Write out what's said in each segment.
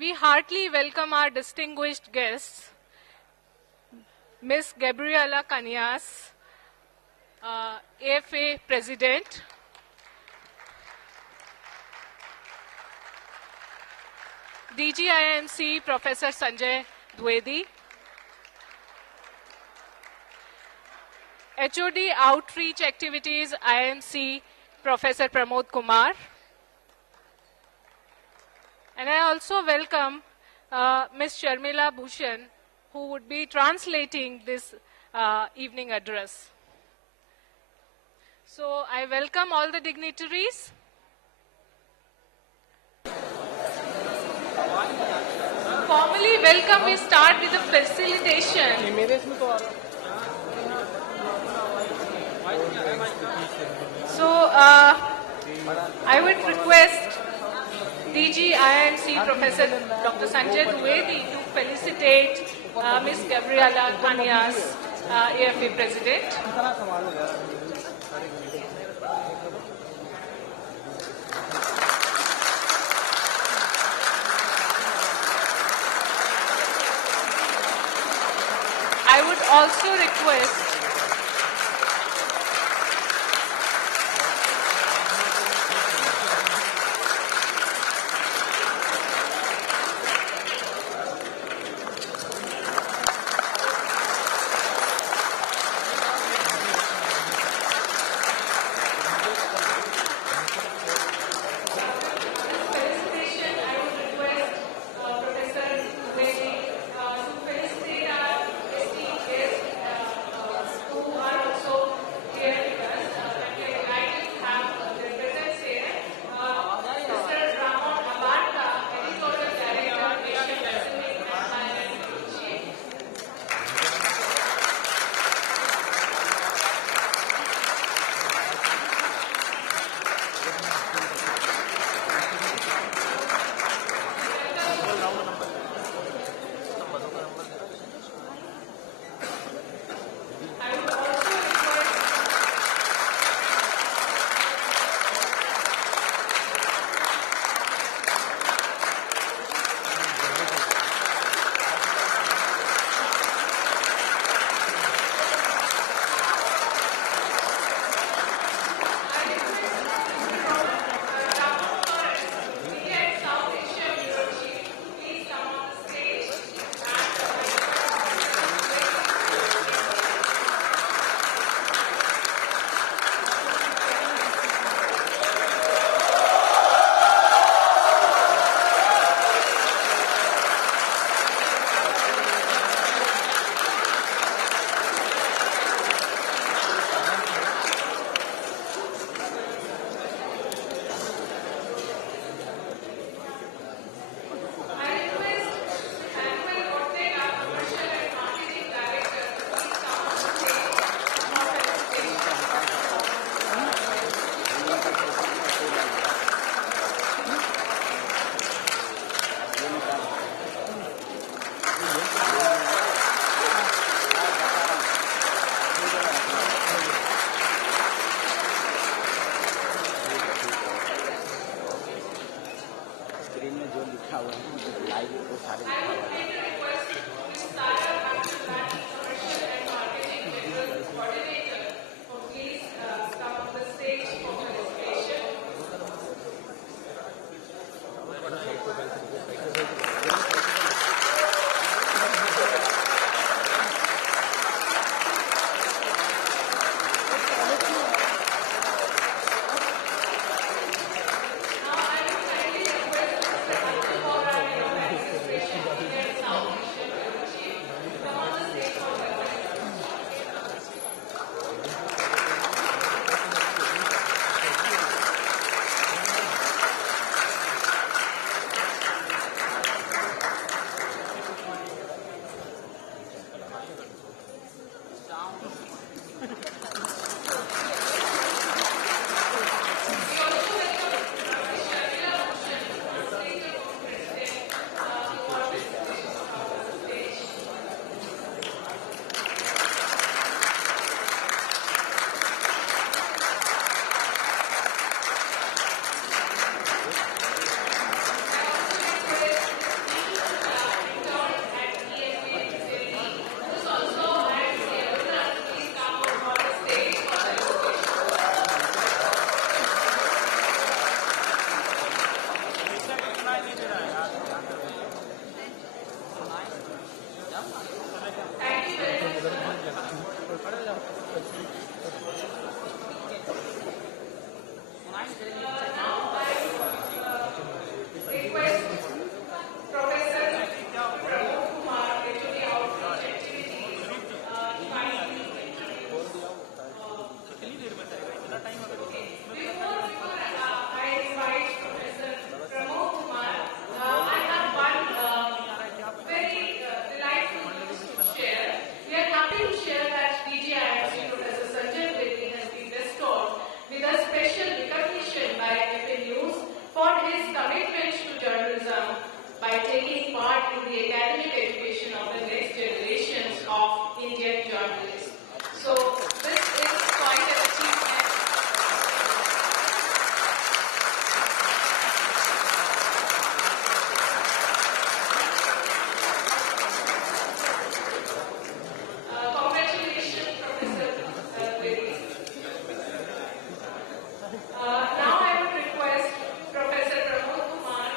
We heartily welcome our distinguished guests, Ms. Gabriela Canas, EFE President, DGIMC Professor Sanjay Dwivedi, HOD Outreach Activities IMC Professor Pramod Kumar, and I also welcome Ms. Sharmila Bhushan, who would be translating this evening address. So I welcome all the dignitaries. Formally welcome, we start with the facilitation. So I would request DG IMC Professor Dr. Sanjay Dwivedi to felicitate Ms. Gabriela Canas, EFE President. I would also request by taking part in the academic education of the next generations of Indian journalists. So this is quite an achievement. Congratulations, Professor Reddy. Now I would request Professor Pramod Kumar,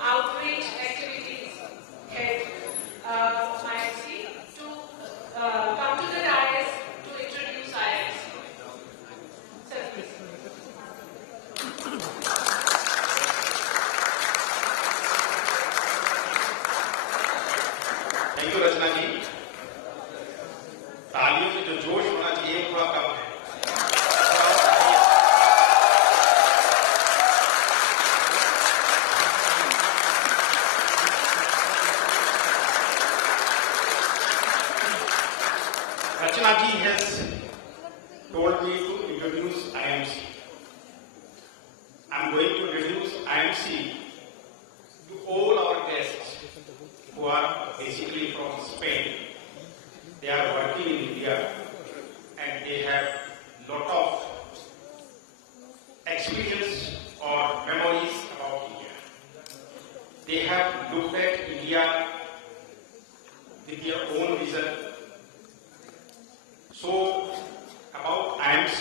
Outreach Activities Head of IMC, to come to the dais to introduce IMC. Sir, please. Thank you Rachna ji. तालियों से जो जोश होना चाहिए थोड़ा कम है। Rachna ji has told me to introduce IMC. I'm going to introduce IMC to all our guests who are basically from Spain. They are working in India and they have lot of experience or memories about India. They have looked at India with their own vision. So about IMC,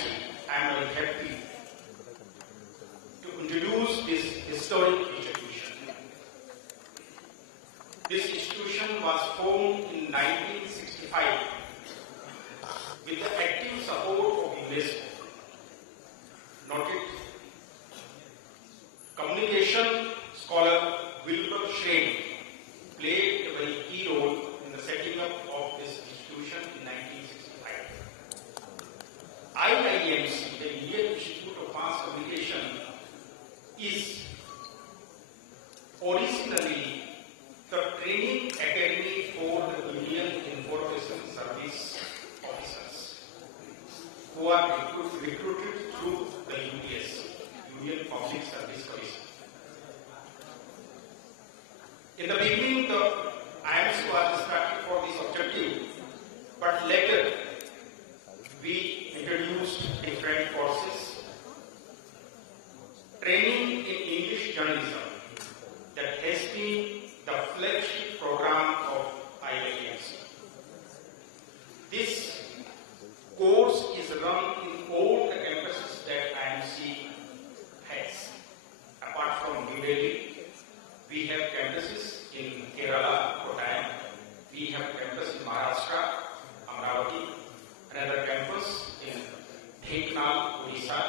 I am very happy to introduce this historic institution. This institution was formed in 1965 with the active support of UNESCO. Noted communication scholar Wilbur Schrain played a very key role in the setting up of this institution in 1965. IIMC, the Indian Institute of Mass Communication, is originally the training academy for the Indian Information Service officers who are recruited through the UPS, Union Public Service Commission. In the beginning, the IMC was started for this objective, but later we introduced different courses. Training in English journalism, that has been the flagship program of IIMC. This course is run in all the campuses that IMC has. Apart from New Delhi, we have campuses in Kerala, Kottayam. We have campus in Maharashtra, Amravati. Another campus in Dheknal, Odisha.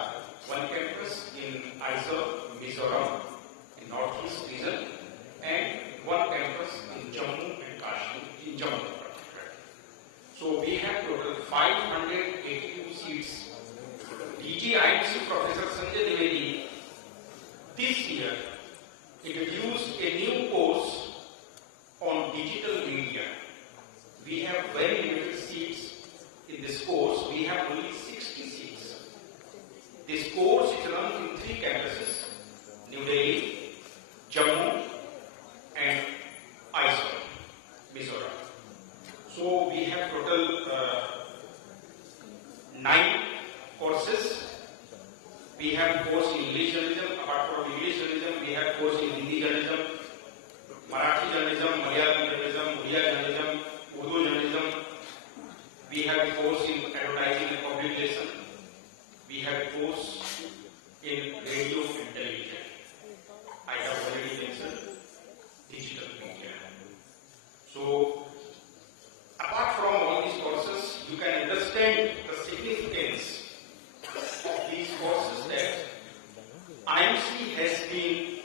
One campus in Aizawl, Mizoram, in Northeast region. And one campus in Jammu and Kashmir, in Jammu. So we have total 582 seats. DG IMC Professor Sanjay Dwivedi this year introduced a new course on digital media. We have very limited seats in this course. We have only 60 seats. This course is run in 3 campuses: New Delhi, Jammu, and Aizawl, Mizoram. So we have total 9 courses. We have course in English journalism. Apart from English journalism, we have course in Hindi journalism, Marathi journalism, Malayalam journalism, Oriya journalism, Urdu journalism. We have a course in advertising and public relations. We have a course in radio and television. I have already mentioned digital media. So, apart from all these courses, you can understand the significance of these courses that IMC has been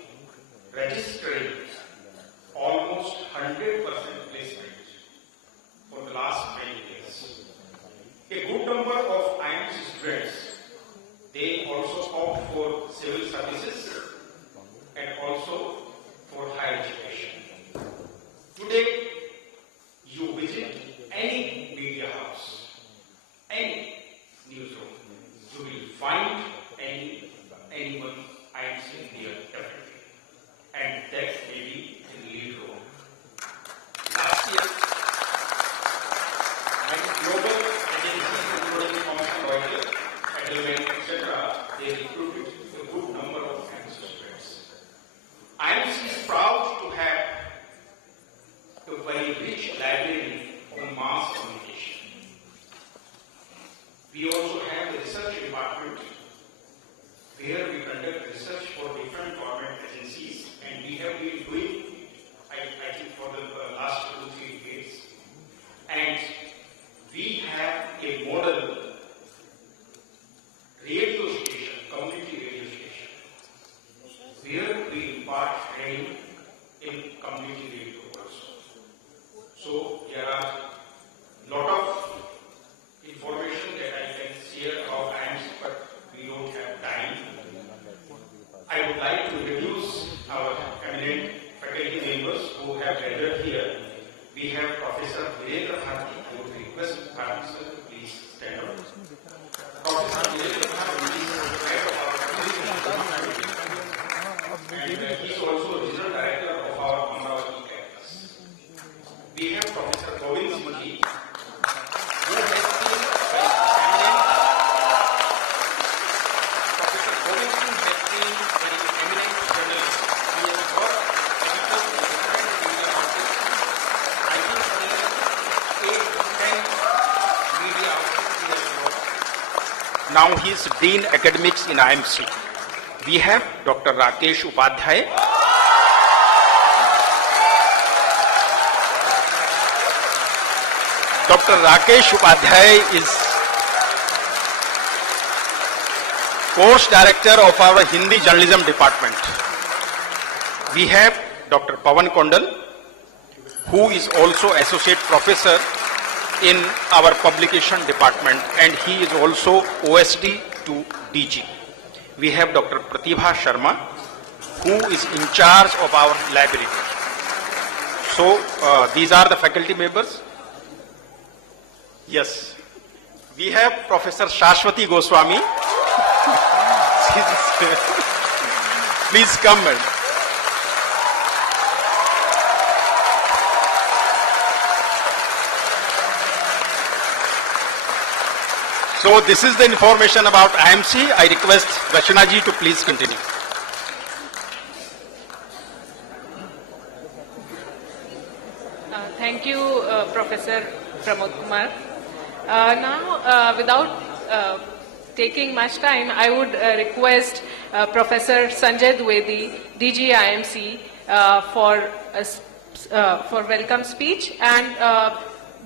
registering almost 100% placement for the last many years. A good number of IMC students, they also opt for civil services and also for higher education. Today, you visit any media house, any newsroom, you will find anyone IMC here definitely. And that may be been doing, I think, for the last 2-3 decades. And we have a model radio station, community radio station, where we impart training in community radio also. So there are lot of information that I can share about IMC, but we don't have time. I would like to introduce our eminent faculty members who have gathered here. We have Professor Gabriela Canas. I would request Professor to please stand up. Professor Gabriela Canas is head of our faculty and he is also regional director of our Amravati campus. We have Professor Govind Singh ji, who has been Professor Govind Singh has been an eminent journalist. He has worked editors in different media houses. I think in 8-10 media houses he has worked. Now he is Dean Academics in IMC. We have Dr. Rakesh Upadhyay. Dr. Rakesh Upadhyay is course director of our Hindi journalism department. We have Dr. Pawan Kondal, who is also associate professor in our publication department, and he is also OSD to DG. We have Dr. Pratibha Sharma, who is in charge of our library. So these are the faculty members. Yes, we have Professor Shashwati Goswami. Please come, madam. So this is the information about IMC. I request Rachana ji to please continue. Thank you, Professor Pramod Kumar. Now, without taking much time, I would request Professor Sanjay Dwivedi, DG IMC, for welcome speech and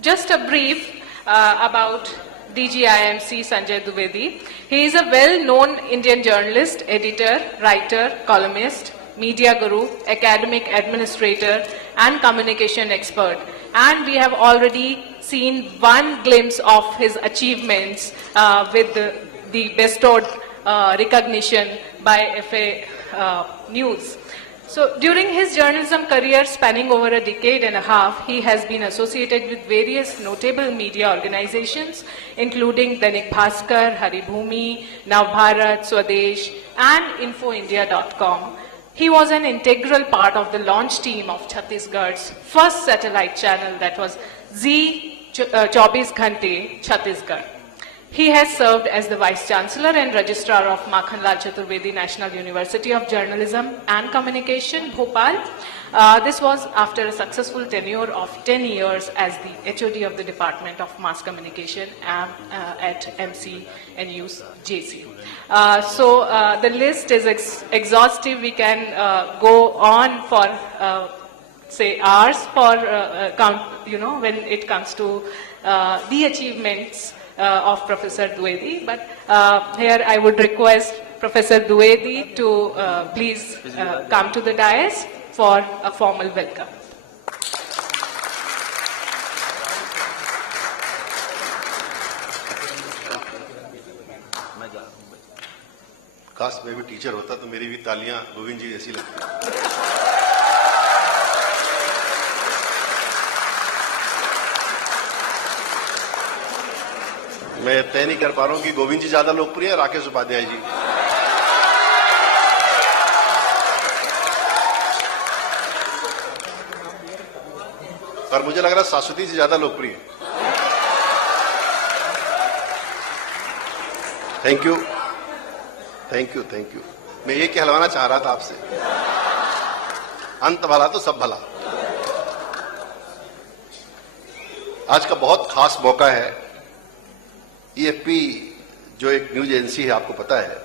just a brief about DG IMC Sanjay Dwivedi. He is a well-known Indian journalist, editor, writer, columnist, media guru, academic administrator, and communication expert. And we have already seen one glimpse of his achievements with the bestowed recognition by EFE News. So during his journalism career spanning over a decade and a half, he has been associated with various notable media organizations, including Dainik Bhaskar, Haribhumi, Navbharat, Swadesh, and InfoIndia.com. He was an integral part of the launch team of Chhattisgarh's first satellite channel, that was Z 24 Ghante Chhattisgarh. He has served as the Vice Chancellor and Registrar of Makhanlal Chaturvedi National University of Journalism and Communication, Bhopal. This was after a successful tenure of 10 years as the HOD of the Department of Mass Communication at MC and JC. So the list is exhaustive. We can go on for say hours for when it comes to the achievements of Professor Dwivedi, but here I would request Professor Dwivedi to please come to the dais for a formal welcome. काश मैं भी teacher होता तो मेरी भी तालियां गोविंद जी जैसी लगती। मैं तय नहीं कर पा रहा हूं कि गोविंद जी ज्यादा लोकप्रिय है राकेश उपाध्याय जी। पर मुझे लग रहा है शाश्वती जी ज्यादा लोकप्रिय है। Thank you thank you thank you. मैं ये कहलवाना चाह रहा था आपसे, अंत भला तो सब भला। आज का बहुत खास मौका है। EFP जो एक न्यूज एजेंसी है, आपको पता है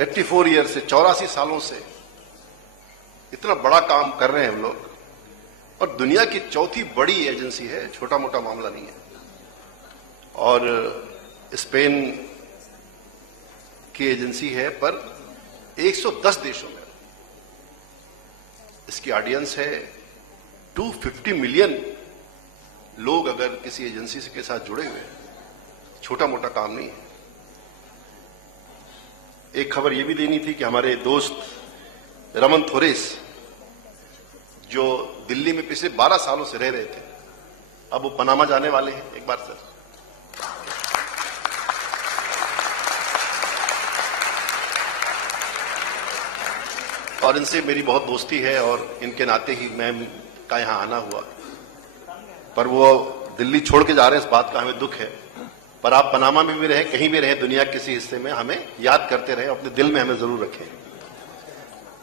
84 ईयर से 84 सालों से इतना बड़ा काम कर रहे हैं हम लोग, और दुनिया की चौथी बड़ी एजेंसी है, छोटा मोटा मामला नहीं है। और स्पेन की एजेंसी है, पर 110 देशों में इसकी ऑडियंस है। 250 मिलियन लोग अगर किसी एजेंसी के साथ जुड़े हुए हैं, छोटा मोटा काम नहीं है। एक खबर यह भी देनी थी कि हमारे दोस्त रमन थोरेस, जो दिल्ली में पिछले 12 सालों से रह रहे थे, अब वो पनामा जाने वाले हैं। एक बार सर, और इनसे मेरी बहुत दोस्ती है और इनके नाते ही मैम का यहां आना हुआ, पर वो दिल्ली छोड़ के जा रहे हैं, इस बात का हमें दुख है। पर आप पनामा में भी रहे, कहीं भी रहे दुनिया के किसी हिस्से में, हमें याद करते रहे, अपने दिल में हमें जरूर रखें,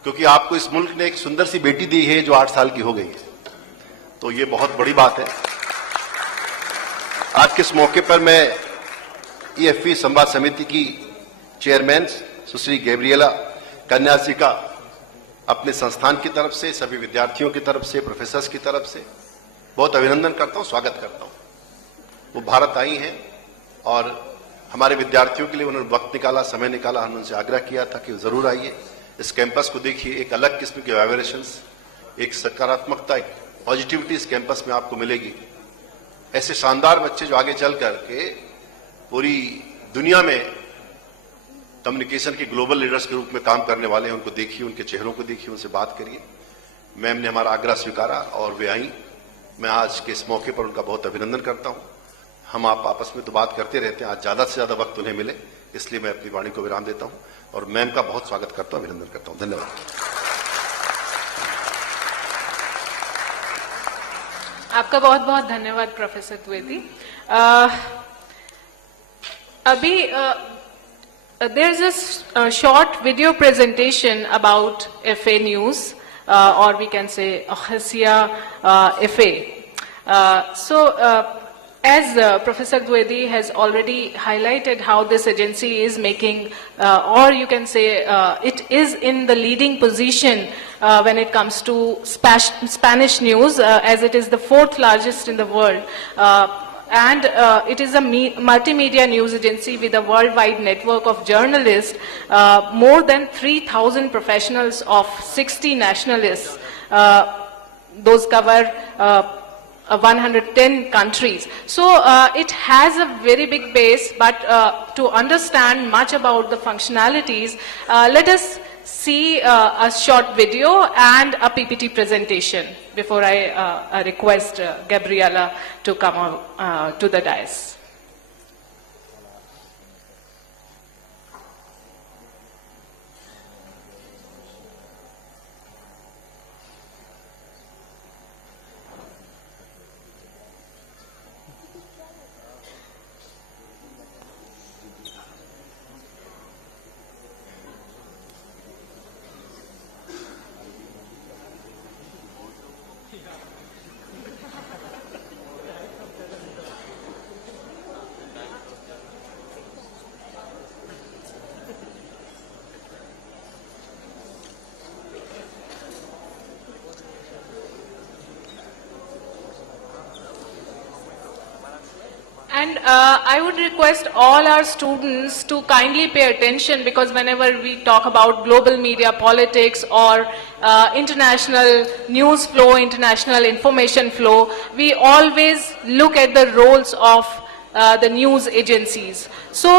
क्योंकि आपको इस मुल्क ने एक सुंदर सी बेटी दी है जो 8 साल की हो गई है, तो ये बहुत बड़ी बात है। आज के इस मौके पर मैं EFE संवाद समिति की चेयरमैन सुश्री गैब्रिएला कन्यास जी का अपने संस्थान की तरफ से, सभी विद्यार्थियों की तरफ से, प्रोफेसर्स की तरफ से बहुत अभिनंदन करता हूं, स्वागत करता हूं। वो भारत आई हैं और हमारे विद्यार्थियों के लिए उन्होंने वक्त निकाला, समय निकाला। हमने उनसे आग्रह किया था कि जरूर आइए, इस कैंपस को देखिए। एक अलग किस्म के वाइब्रेशंस, एक सकारात्मकता, एक पॉजिटिविटी इस कैंपस में आपको मिलेगी। ऐसे शानदार बच्चे जो आगे चल करके पूरी दुनिया में कम्युनिकेशन के ग्लोबल लीडर्स के रूप में काम करने वाले हैं, उनको देखिए, उनके चेहरों को देखिए, उनसे बात करिए। मैम ने हमारा आग्रह स्वीकारा और वे आई। मैं आज के इस मौके पर उनका बहुत अभिनंदन करता हूं। हम आप आपस में तो बात करते रहते हैं, आज ज्यादा से ज्यादा वक्त उन्हें मिले, इसलिए मैं अपनी वाणी को विराम देता हूं और मैम का बहुत स्वागत करता हूं, अभिनंदन करता हूं। धन्यवाद। आपका बहुत बहुत धन्यवाद प्रोफेसर द्विवेदी। अभी there is a short video presentation about FA news, or we can say Agencia EFE. As Professor Dwivedi has already highlighted how this agency is making, or you can say it is in the leading position when it comes to Spanish news, as it is the 4th largest in the world. And it is a multimedia news agency with a worldwide network of journalists, more than 3,000 professionals of 60 nationalists. Those cover 110 countries. So it has a very big base, but to understand much about the functionalities, let us see a short video and a PPT presentation before I request Gabriela to come to the dais. And I would request all our students to kindly pay attention, because whenever we talk about global media politics or international news flow, international information flow, we always look at the roles of the news agencies. So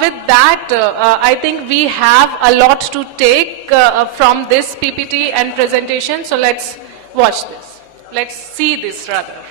with that, I think we have a lot to take from this PPT and presentation. So let's watch this. Let's see this rather.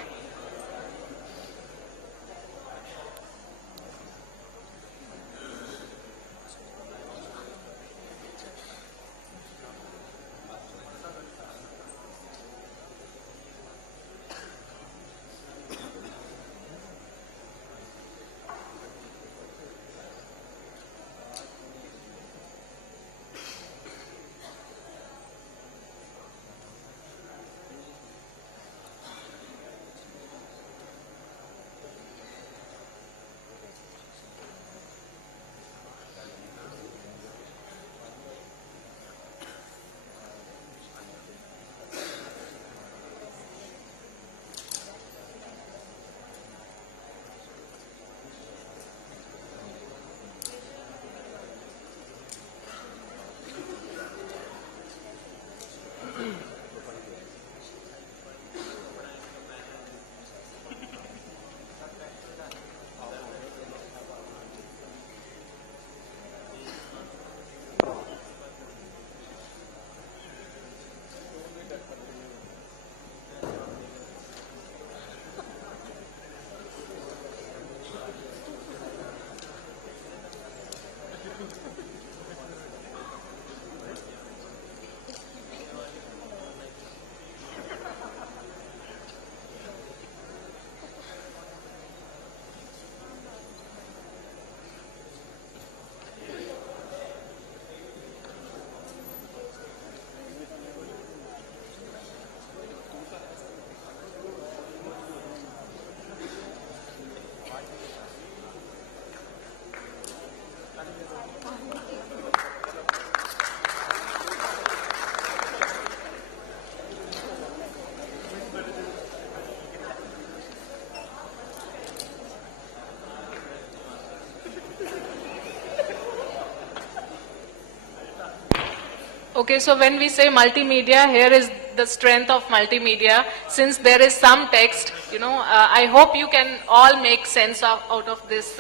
Okay, so when we say multimedia, here is the strength of multimedia. Since there is some text, I hope you can all make sense out of this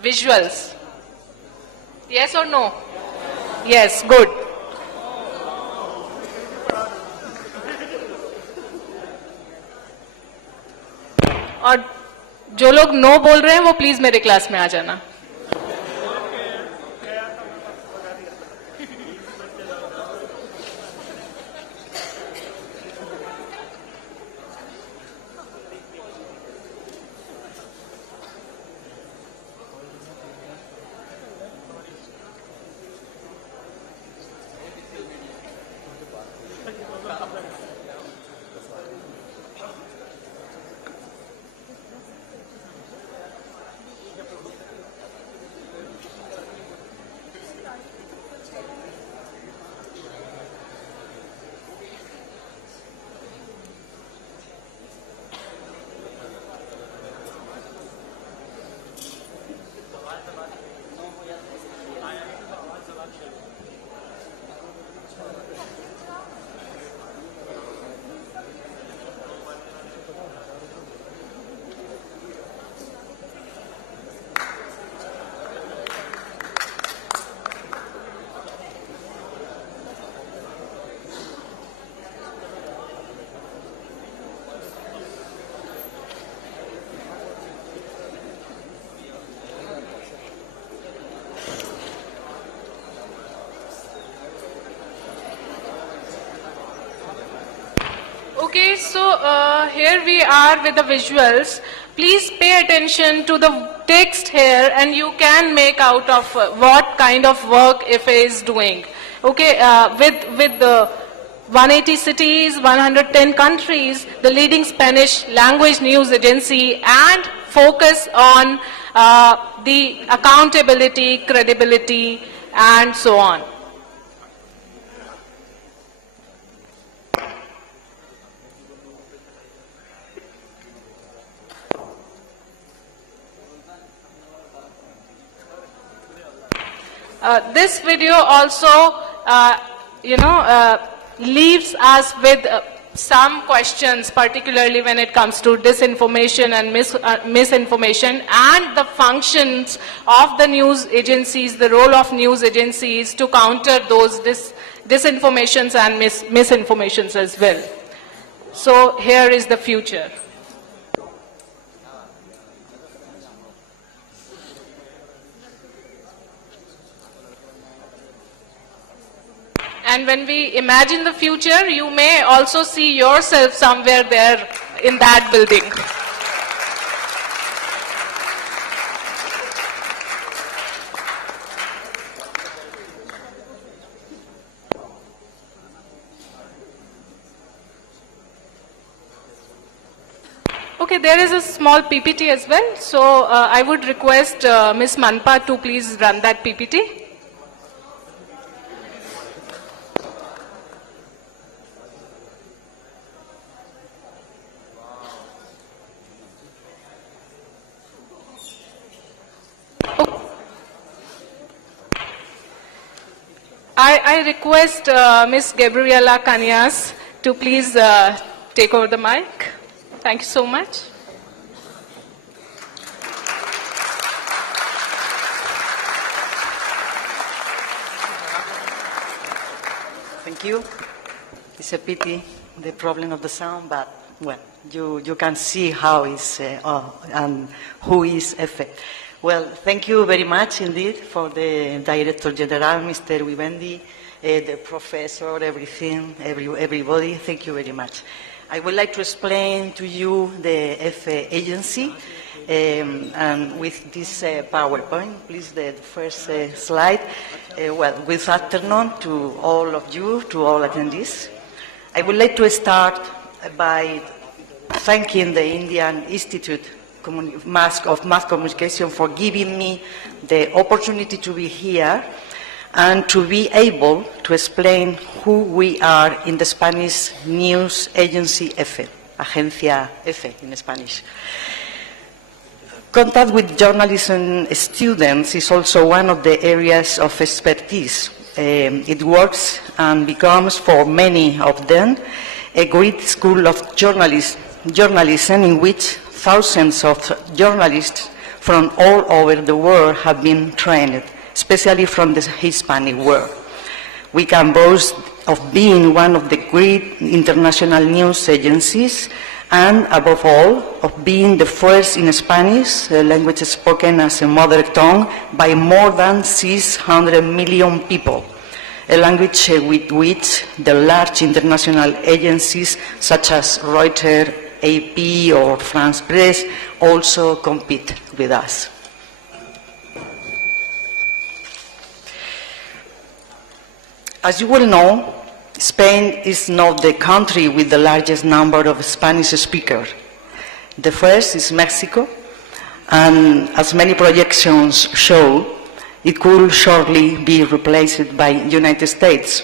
visuals. Yes or no? Yes, good. और जो लोग no बोल रहे हैं वो please मेरे class में आ जाना. Okay, so here we are with the visuals. Please pay attention to the text here and you can make out of what kind of work EFE is doing. Okay, with the 180 cities, 110 countries, the leading Spanish language news agency, and focus on the accountability, credibility, and so on. This video also, leaves us with some questions, particularly when it comes to disinformation and misinformation, and the functions of the news agencies, the role of news agencies to counter those disinformations and misinformations as well. So here is the future. And when we imagine the future, you may also see yourself somewhere there in that building. Okay, there is a small PPT as well. So I would request Ms. Manpa to please run that PPT. I request Ms. Gabriela Canas to please take over the mic. Thank you so much. Thank you. It's a pity, the problem of the sound, but well, you can see how is and who is EFE. Well, thank you very much indeed for the Director General, Mr. Wivendi, the professor, everybody. Thank you very much. I would like to explain to you the EFE agency, and with this PowerPoint, please, the first slide. Well, good afternoon to all of you, to all attendees. I would like to start by thanking the Indian Institute of Mass Communication for giving me the opportunity to be here and to be able to explain who we are in the Spanish news agency EFE, Agencia EFE in Spanish. Contact with journalism students is also one of the areas of expertise It works and becomes, for many of them, a great school of journalism in which thousands of journalists from all over the world have been trained, especially from the Hispanic world. We can boast of being one of the great international news agencies, and above all, of being the first in Spanish, a language spoken as a mother tongue by more than 600 million people, a language with which the large international agencies such as Reuters, AP or France Press also compete with us. As you well know, Spain is not the country with the largest number of Spanish speakers. The first is Mexico, and as many projections show, it could shortly be replaced by the United States.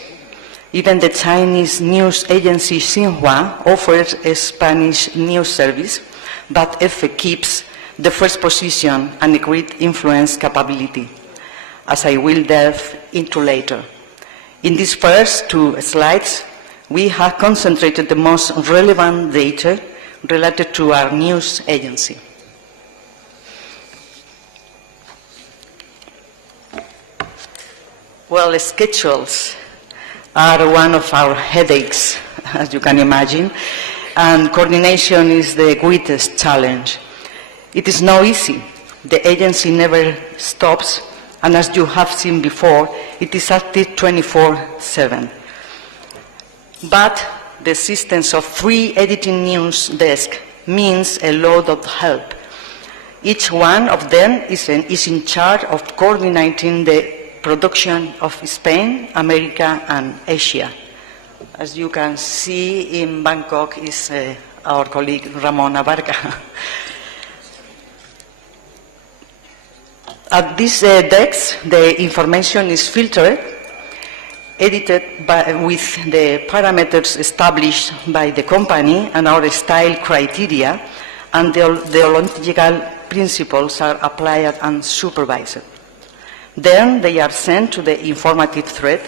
Even the Chinese news agency Xinhua offers a Spanish news service, but EFE keeps the first position and a great influence capability, as I will delve into later. In these first two slides, we have concentrated the most relevant data related to our news agency. Well, schedules are one of our headaches, as you can imagine, and coordination is the greatest challenge. It is not easy. The agency never stops, and as you have seen before, it is active 24/7. But the existence of 3 editing news desks means a lot of help. Each one of them is in charge of coordinating the production of Spain, America, and Asia. As you can see, in Bangkok is our colleague Ramon Abarca. At these decks, the information is filtered, edited with the parameters established by the company and our style criteria, and the deontological principles are applied and supervised. Then they are sent to the informative thread,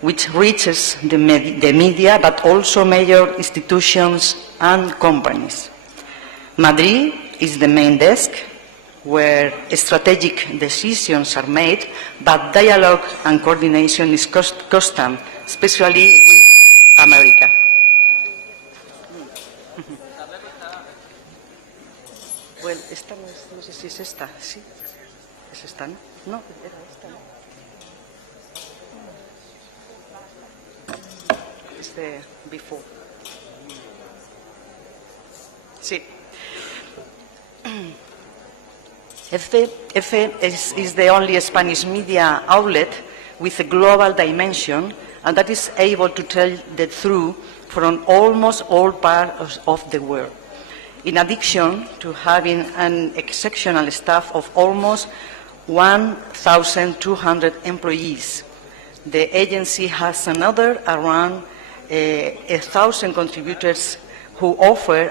which reaches the media, but also major institutions and companies. Madrid is the main desk, where strategic decisions are made, but dialogue and coordination is constant, especially with America. Well, esta no sé si es esta, ¿sí? ¿Es esta, no? No, era esta, ¿no? It's the before. Sí. EFE is the only Spanish media outlet with a global dimension, and that is able to tell the truth from almost all parts of the world. In addition to having an exceptional staff of almost 1,200 employees, the agency has another around 1,000 contributors who offer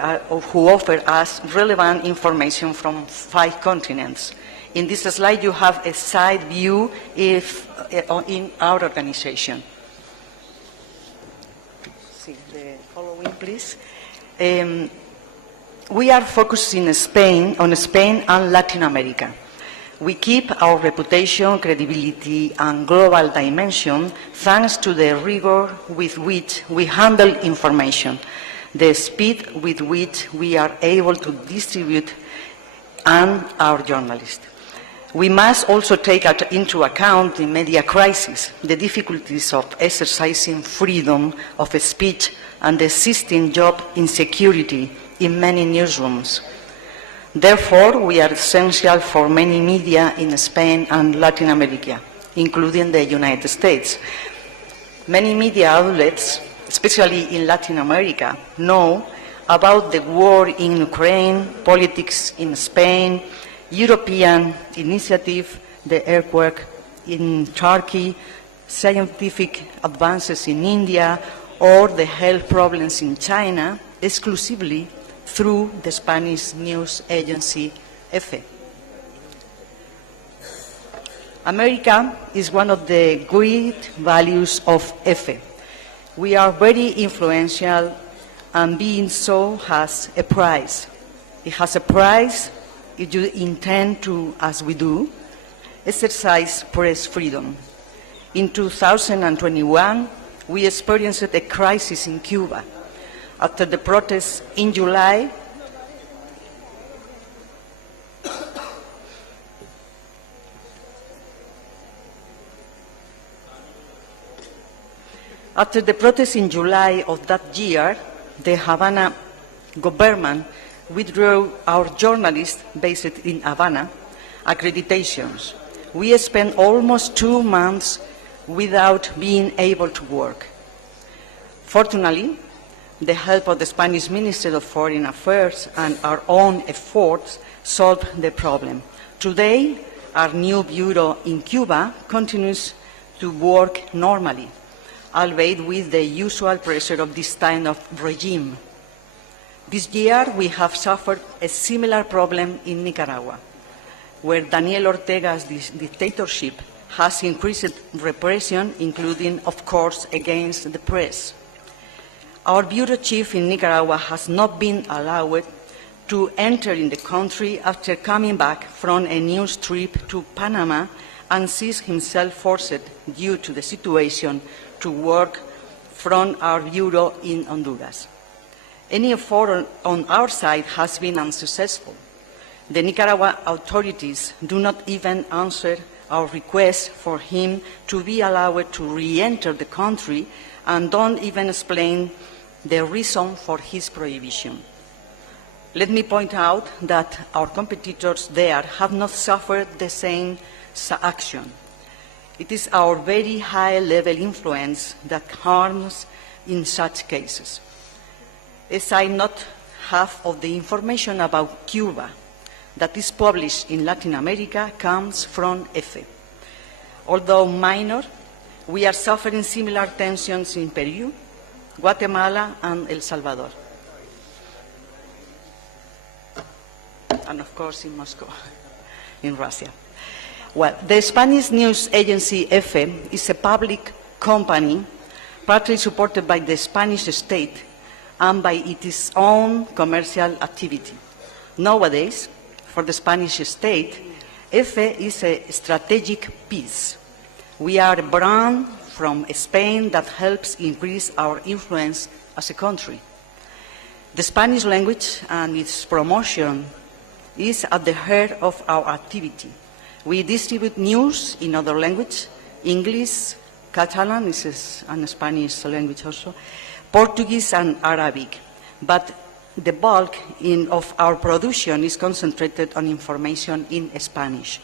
us relevant information from 5 continents. In this slide, you have a side view in our organization. See the following, please. We are focusing on Spain and Latin America. We keep our reputation, credibility, and global dimension thanks to the rigor with which we handle information, the speed with which we are able to distribute, and our journalists. We must also take into account the media crisis, the difficulties of exercising freedom of speech, and the existing job insecurity in many newsrooms. Therefore, we are essential for many media in Spain and Latin America, including the United States. Many media outlets, especially in Latin America, know about the war in Ukraine, politics in Spain, European initiative, the earthquake in Turkey, scientific advances in India, or the health problems in China, exclusively through the Spanish news agency EFE. America is one of the great values of EFE. We are very influential, and being so has a price. It has a price if you intend to, as we do, exercise press freedom. In 2021, we experienced a crisis in Cuba. After the protests in July, of that year, the Havana government withdrew our journalists based in Havana accreditations. We spent almost 2 months without being able to work. Fortunately, the help of the Spanish Ministry of Foreign Affairs and our own efforts solved the problem. Today, our new bureau in Cuba continues to work normally, albeit with the usual pressure of this kind of regime. This year, we have suffered a similar problem in Nicaragua, where Daniel Ortega's dictatorship has increased repression, including, of course, against the press. Our bureau chief in Nicaragua has not been allowed to enter in the country after coming back from a news trip to Panama and sees himself forced, due to the situation, to work from our bureau in Honduras. Any effort on our side has been unsuccessful. The Nicaragua authorities do not even answer our request for him to be allowed to re-enter the country, and don't even explain the reason for his prohibition. Let me point out that our competitors there have not suffered the same action. It is our very high-level influence that harms in such cases. As I not half of the information about Cuba that is published in Latin America comes from EFE. Although minor, we are suffering similar tensions in Peru, Guatemala, and El Salvador. And of course in Moscow, in Russia. Well, the Spanish news agency EFE is a public company partly supported by the Spanish state and by its own commercial activity. Nowadays, for the Spanish state, EFE is a strategic piece. We are a brand from Spain that helps increase our influence as a country. The Spanish language and its promotion is at the heart of our activity. We distribute news in other languages, English, Catalan is a Spanish language also, Portuguese and Arabic. But the bulk of our production is concentrated on information in Spanish.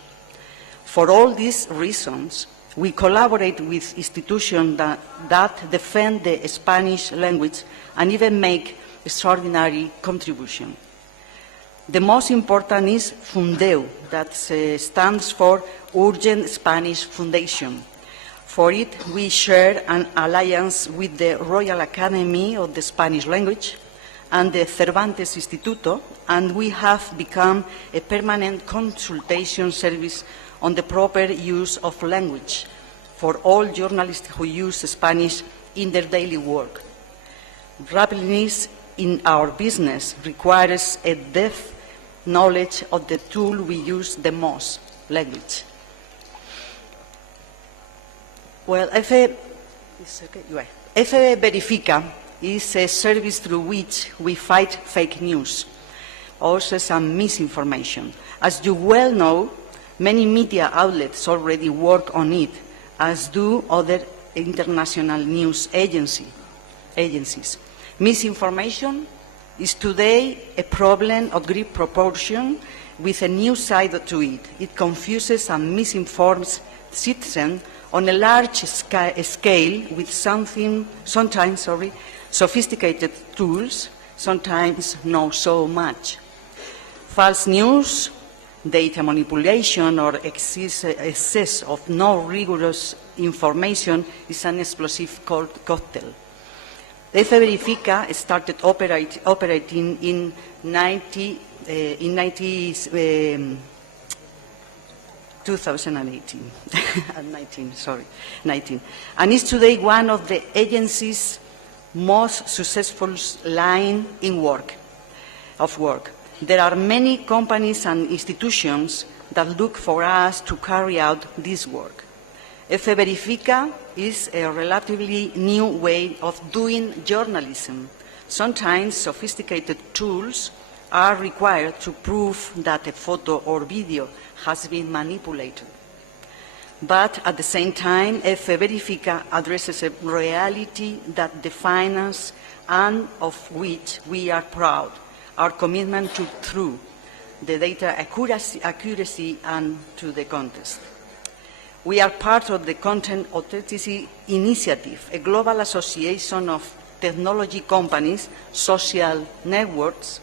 For all these reasons, we collaborate with institutions that defend the Spanish language and even make extraordinary contribution. The most important is Fundeu, that stands for Urgent Spanish Foundation. For it, we share an alliance with the Royal Academy of the Spanish Language and the Cervantes Instituto, and we have become a permanent consultation service on the proper use of language for all journalists who use Spanish in their daily work. Rapidness in our business requires a depth knowledge of the tool we use the most, language. Well, EFE Verifica is a service through which we fight fake news, also some misinformation. As you well know, many media outlets already work on it, as do other international news agencies. Misinformation is today a problem of great proportion with a new side to it. It confuses and misinforms citizens on a large scale with sometimes sophisticated tools, sometimes not so much. False news, data manipulation, or excess of no rigorous information is an explosive cocktail. EFE Verifica started operating in 2018, 19, and is today one of the agency's most successful line of work. There are many companies and institutions that look for us to carry out this work. EFE Verifica is a relatively new way of doing journalism. Sometimes sophisticated tools are required to prove that a photo or video has been manipulated. But at the same time, EFE Verifica addresses a reality that defines us and of which we are proud, our commitment to truth, the data accuracy and to the context. We are part of the Content Authenticity Initiative, a global association of technology companies, social networks,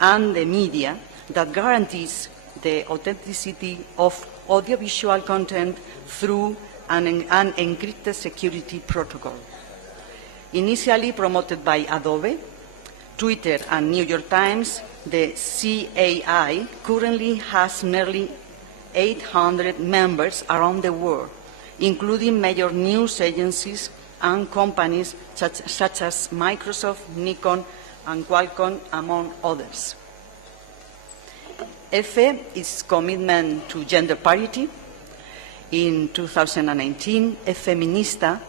and the media that guarantees the authenticity of audiovisual content through an encrypted security protocol. Initially promoted by Adobe, Twitter, and New York Times, the CAI currently has nearly 800 members around the world, including major news agencies and companies such as Microsoft, Nikon, and Qualcomm, among others. EFE is commitment to gender parity. In 2019, Feminista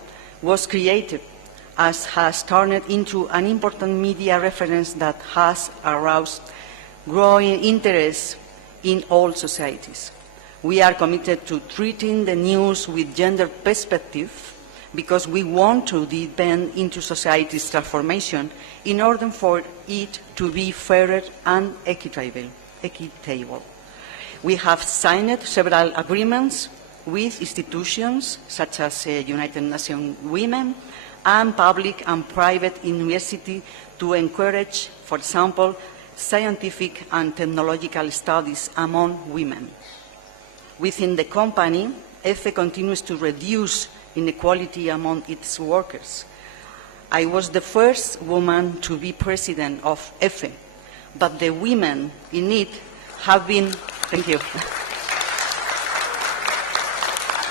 was created, as has turned into an important media reference that has aroused growing interest in all societies. We are committed to treating the news with gender perspective because we want to depend into society's transformation in order for it to be fairer and equitable. We have signed several agreements with institutions such as United Nations Women and public and private universities to encourage, for example, scientific and technological studies among women. Within the company, EFE continues to reduce inequality among its workers. I was the first woman to be president of EFE, but the women in it have been, thank you.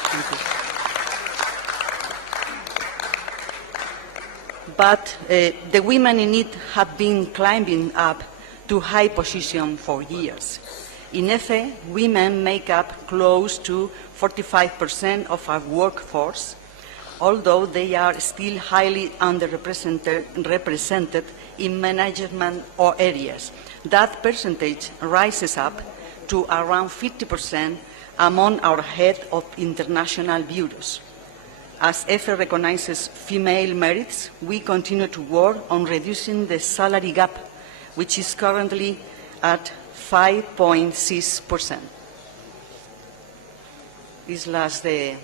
Thank you. But the women in it have been climbing up to high position for years. In EFE, women make up close to 45% of our workforce, although they are still highly underrepresented in management or areas. That percentage rises up to around 50% among our head of international bureaus. As EFE recognizes female merits, we continue to work on reducing the salary gap, which is currently at 5.6%. It's less than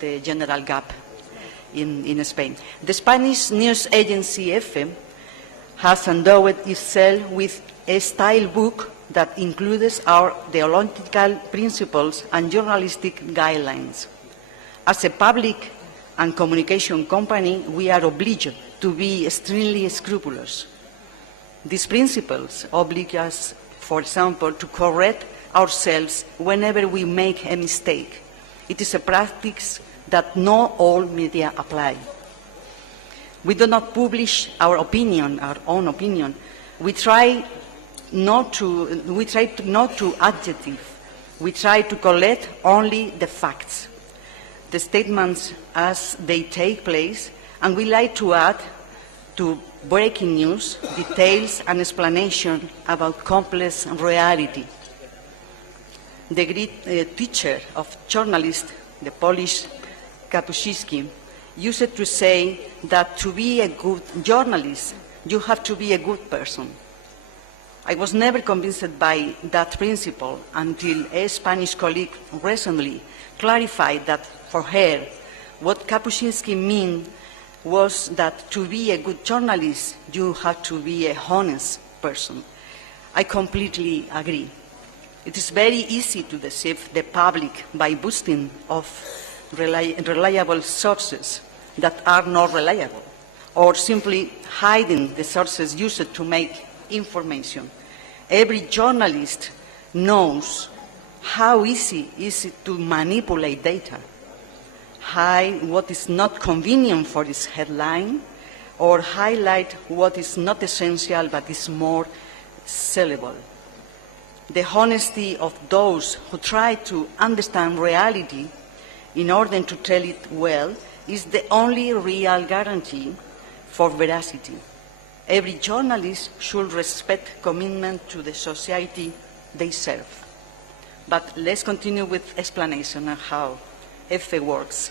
the general gap in Spain. The Spanish news agency EFE has endowed itself with a style book that includes our deontological principles and journalistic guidelines. As a public and communication company, we are obliged to be extremely scrupulous. These principles oblige us, for example, to correct ourselves whenever we make a mistake. It is a practice that not all media apply. We do not publish our own opinion. We try not to adjective. We try to collect only the facts, the statements as they take place, and we like to add to breaking news details and explanation about complex reality. The great teacher of journalists, the Polish Kapuściński, used to say that to be a good journalist, you have to be a good person. I was never convinced by that principle until a Spanish colleague recently clarified that for her, what Kapuściński meant was that to be a good journalist, you have to be a honest person. I completely agree. It is very easy to deceive the public by boasting of reliable sources that are not reliable, or simply hiding the sources used to make information. Every journalist knows how easy is it to manipulate data, hide what is not convenient for its headline, or highlight what is not essential but is more sellable. The honesty of those who try to understand reality in order to tell it well is the only real guarantee for veracity. Every journalist should respect commitment to the society they serve. But let's continue with explanation of how EFE works.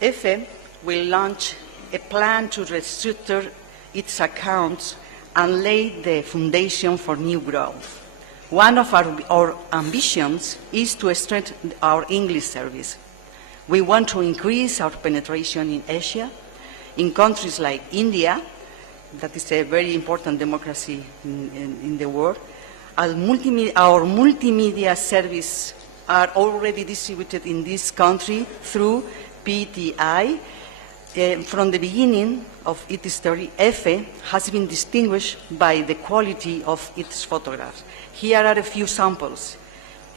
EFE will launch a plan to restructure its accounts and lay the foundation for new growth. One of our ambitions is to strengthen our English service. We want to increase our penetration in Asia, in countries like India, that is a very important democracy in the world. Our multimedia service are already distributed in this country through PTI. From the beginning of its history, EFE has been distinguished by the quality of its photographs. Here are a few samples,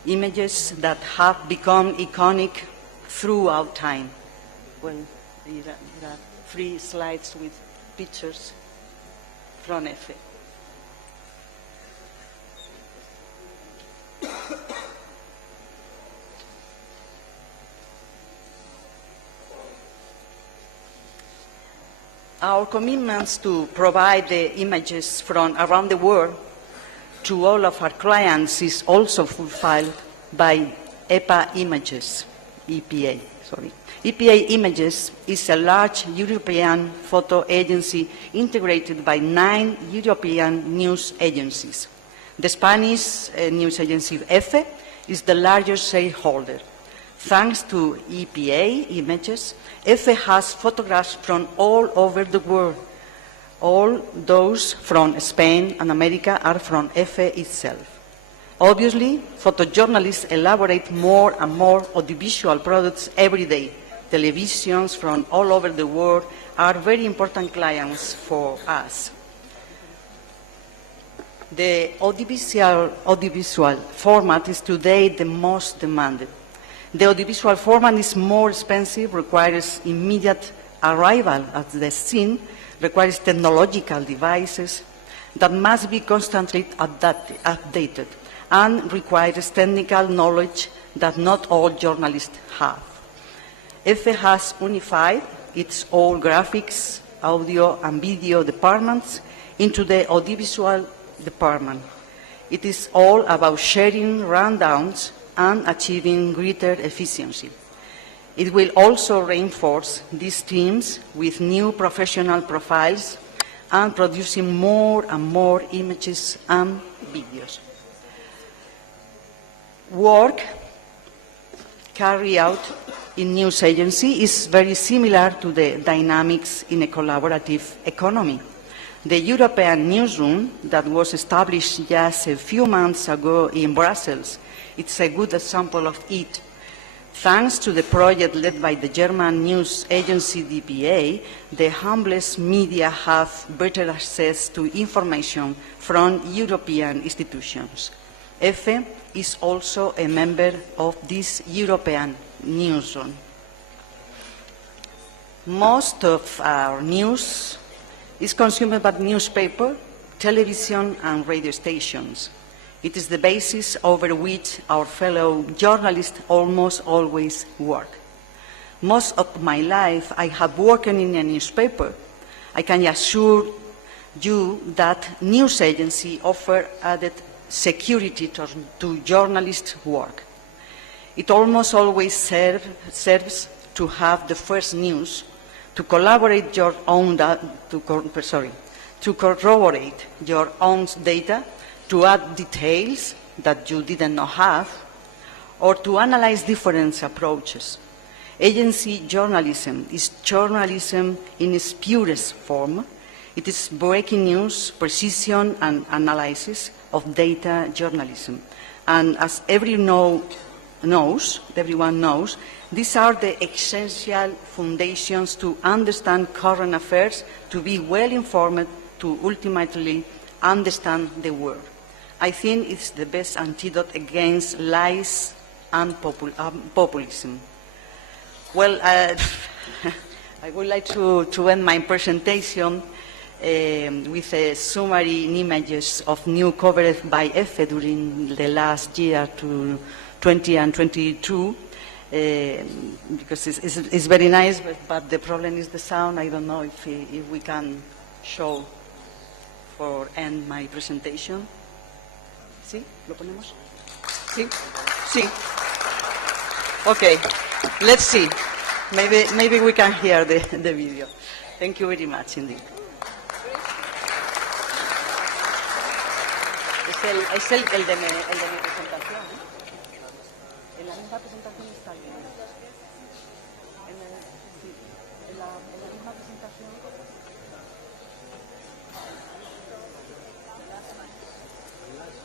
images that have become iconic throughout time. Well, there are 3 slides with pictures from EFE. Our commitments to provide the images from around the world to all of our clients is also fulfilled by EPA Images, EPA, sorry. EPA Images is a large European photo agency integrated by 9 European news agencies. The Spanish news agency EFE is the largest shareholder. Thanks to EPA Images, EFE has photographs from all over the world. All those from Spain and America are from EFE itself. Obviously, photojournalists elaborate more and more audiovisual products every day. Televisions from all over the world are very important clients for us. The audiovisual format is today the most demanded. The audiovisual format is more expensive, requires immediate arrival at the scene, requires technological devices that must be constantly updated, and requires technical knowledge that not all journalists have. EFE has unified its all graphics, audio, and video departments into the audiovisual department. It is all about sharing rundowns and achieving greater efficiency. It will also reinforce these teams with new professional profiles and producing more and more images and videos. Work carried out in news agency is very similar to the dynamics in a collaborative economy. The European newsroom that was established just a few months ago in Brussels, it's a good example of it. Thanks to the project led by the German news agency DPA, the humblest media have better access to information from European institutions. EFE is also a member of this European newsroom. Most of our news is consumed by newspaper, television, and radio stations. It is the basis over which our fellow journalists almost always work. Most of my life I have worked in a newspaper. I can assure you that news agency offer added security to journalists' work. It almost always serves to have the first news, to collaborate your own to corroborate your own data, to add details that you didn't know have, or to analyze different approaches. Agency journalism is journalism in its purest form. It is breaking news, precision, and analysis of data journalism. And as everyone knows, these are the essential foundations to understand current affairs, to be well informed, to ultimately understand the world. I think it's the best antidote against lies and populism. Well, I would like to end my presentation with a summary in images of new coverage by EFE during the last year to 20 and 22, because it's very nice, but the problem is the sound. I don't know if we can show for end my presentation. ¿Sí? ¿Lo ponemos? ¿Sí? Sí. Okay, let's see. Maybe we can hear the video. Thank you very much indeed. Es el de mi presentación. En la misma presentación está bien. En la misma presentación.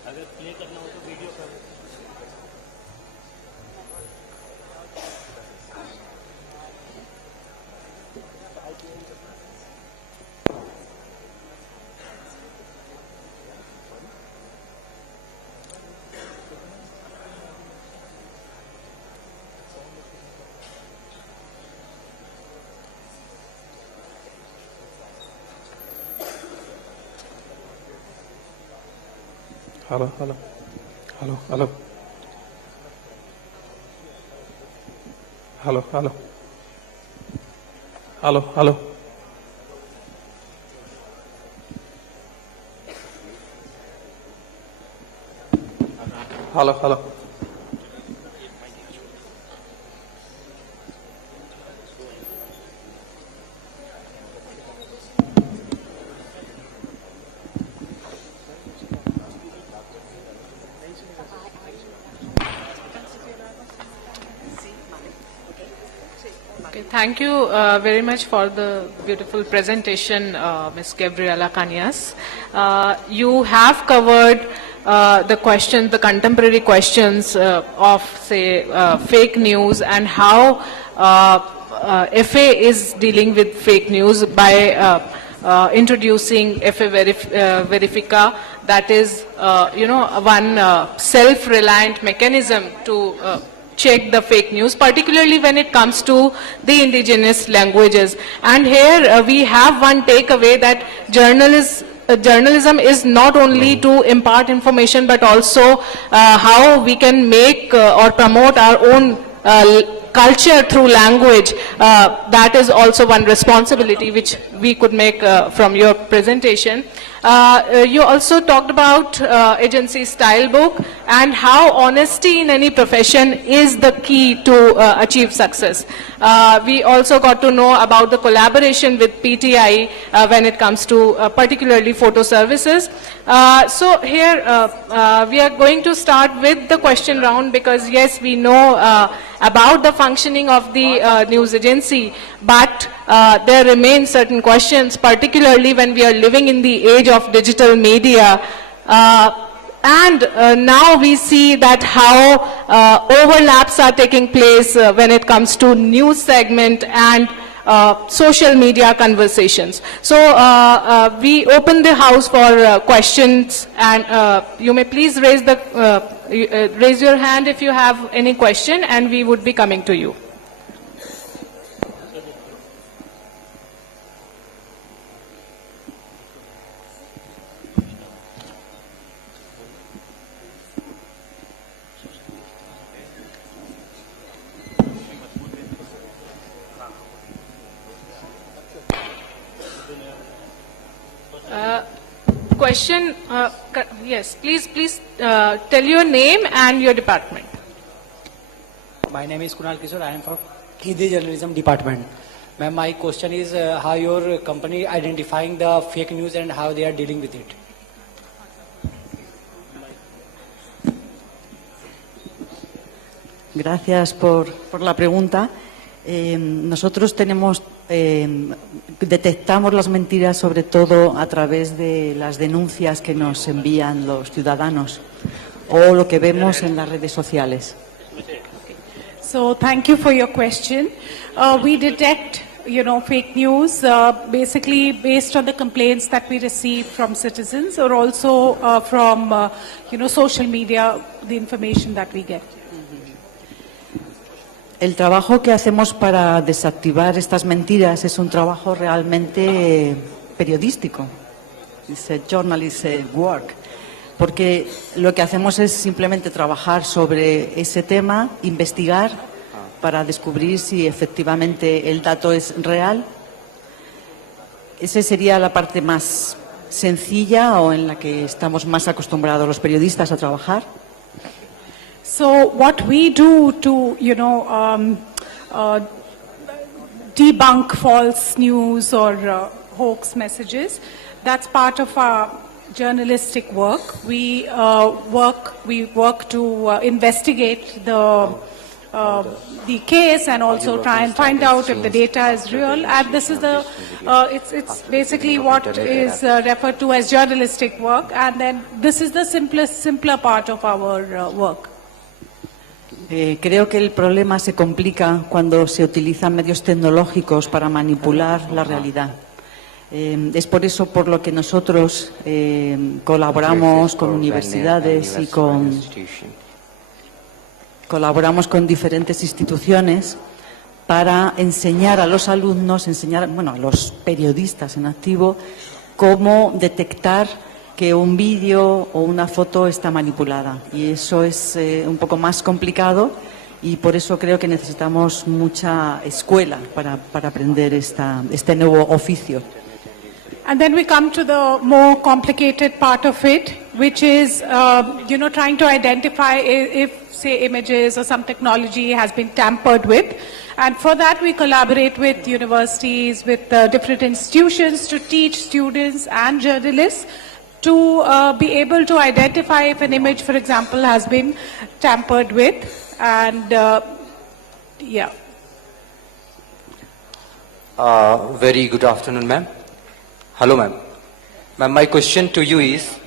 अगर play करना हो तो video कर hello hello hello hello hello hello hello hello hello hello Okay, thank you very much for the beautiful presentation, Ms. Gabriela Canas. You have covered the questions, the contemporary questions of, say, fake news and how EFE is dealing with fake news by introducing EFE Verifica, that is, one self-reliant mechanism to check the fake news, particularly when it comes to the indigenous languages. And here we have one takeaway that journalism is not only to impart information, but also how we can make or promote our own culture through language. That is also one responsibility which we could make from your presentation. You also talked about agency style book and how honesty in any profession is the key to achieve success. We also got to know about the collaboration with PTI when it comes to particularly photo services. So here we are going to start with the question round, because yes, we know about the functioning of the news agency, but there remain certain questions, particularly when we are living in the age of digital media. And now we see that how overlaps are taking place when it comes to news segment and social media conversations. So we open the house for questions, and you may please raise your hand if you have any question, and we would be coming to you. Question, yes, please tell your name and your department. My name is Kunal Kishore. I am from Hindi Journalism Department. Ma'am, my question is how your company identifying the fake news and how they are dealing with it. Gracias por la pregunta. Nosotros detectamos las mentiras sobre todo a través de las denuncias que nos envían los ciudadanos o lo que vemos en las redes sociales. So thank you for your question. We detect fake news, basically based on the complaints that we receive from citizens, or also from, social media, the information that we get. El trabajo que hacemos para desactivar estas mentiras es un trabajo realmente periodístico. It's a journalist work. Porque lo que hacemos es simplemente trabajar sobre ese tema, investigar para descubrir si efectivamente el dato es real. Esa sería la parte más sencilla o en la que estamos más acostumbrados los periodistas a trabajar. So what we do to, debunk false news or hoax messages, that's part of our journalistic work. We work to investigate the case and also try and find out if the data is real. And this is it's basically what is referred to as journalistic work. And then this is the simpler part of our work. Creo que el problema se complica cuando se utilizan medios tecnológicos para manipular la realidad. Es por eso por lo que nosotros colaboramos con universidades y colaboramos con diferentes instituciones para enseñar a los alumnos, a los periodistas en activo, cómo detectar que un vídeo o una foto está manipulada. Y eso es un poco más complicado y por eso creo que necesitamos mucha escuela para aprender este nuevo oficio. And then we come to the more complicated part of it, which is, trying to identify if, say, images or some technology has been tampered with. And for that, we collaborate with universities, with different institutions to teach students and journalists to be able to identify if an image, for example, has been tampered with. And, Very good afternoon, ma'am. Hello, ma'am. Ma'am, my question to you is,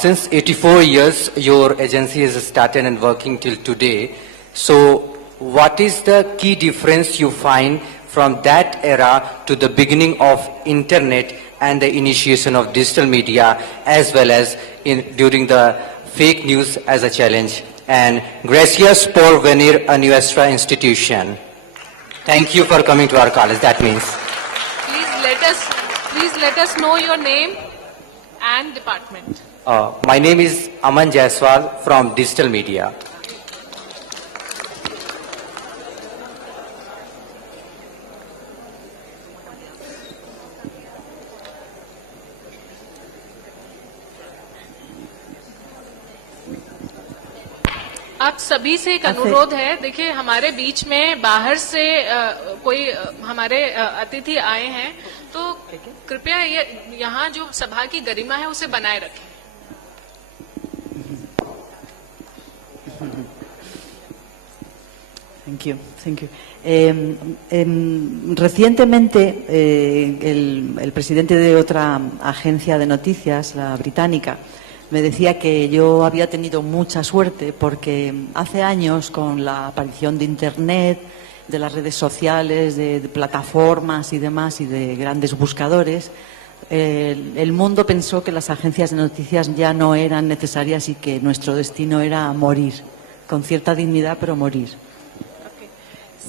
since 84 years your agency has started and working till today, so what is the key difference you find from that era to the beginning of internet and the initiation of digital media, as well as during the fake news as a challenge? And gracias por venir a nuestra institución. Thank you for coming to our college. That means. Please let us know your name and department. My name is Aman Jaiswal from Digital Media. आप सभी से एक अनुरोध है, देखिए हमारे बीच में बाहर से कोई हमारे अतिथि आए हैं, तो कृपया यहाँ जो सभा की गरिमा है उसे बनाए रखें. Thank you. Recientemente el presidente de otra agencia de noticias, la británica, me decía que yo había tenido mucha suerte porque hace años, con la aparición de Internet, de las redes sociales, de plataformas y demás, y de grandes buscadores, el mundo pensó que las agencias de noticias ya no eran necesarias y que nuestro destino era morir, con cierta dignidad, pero morir.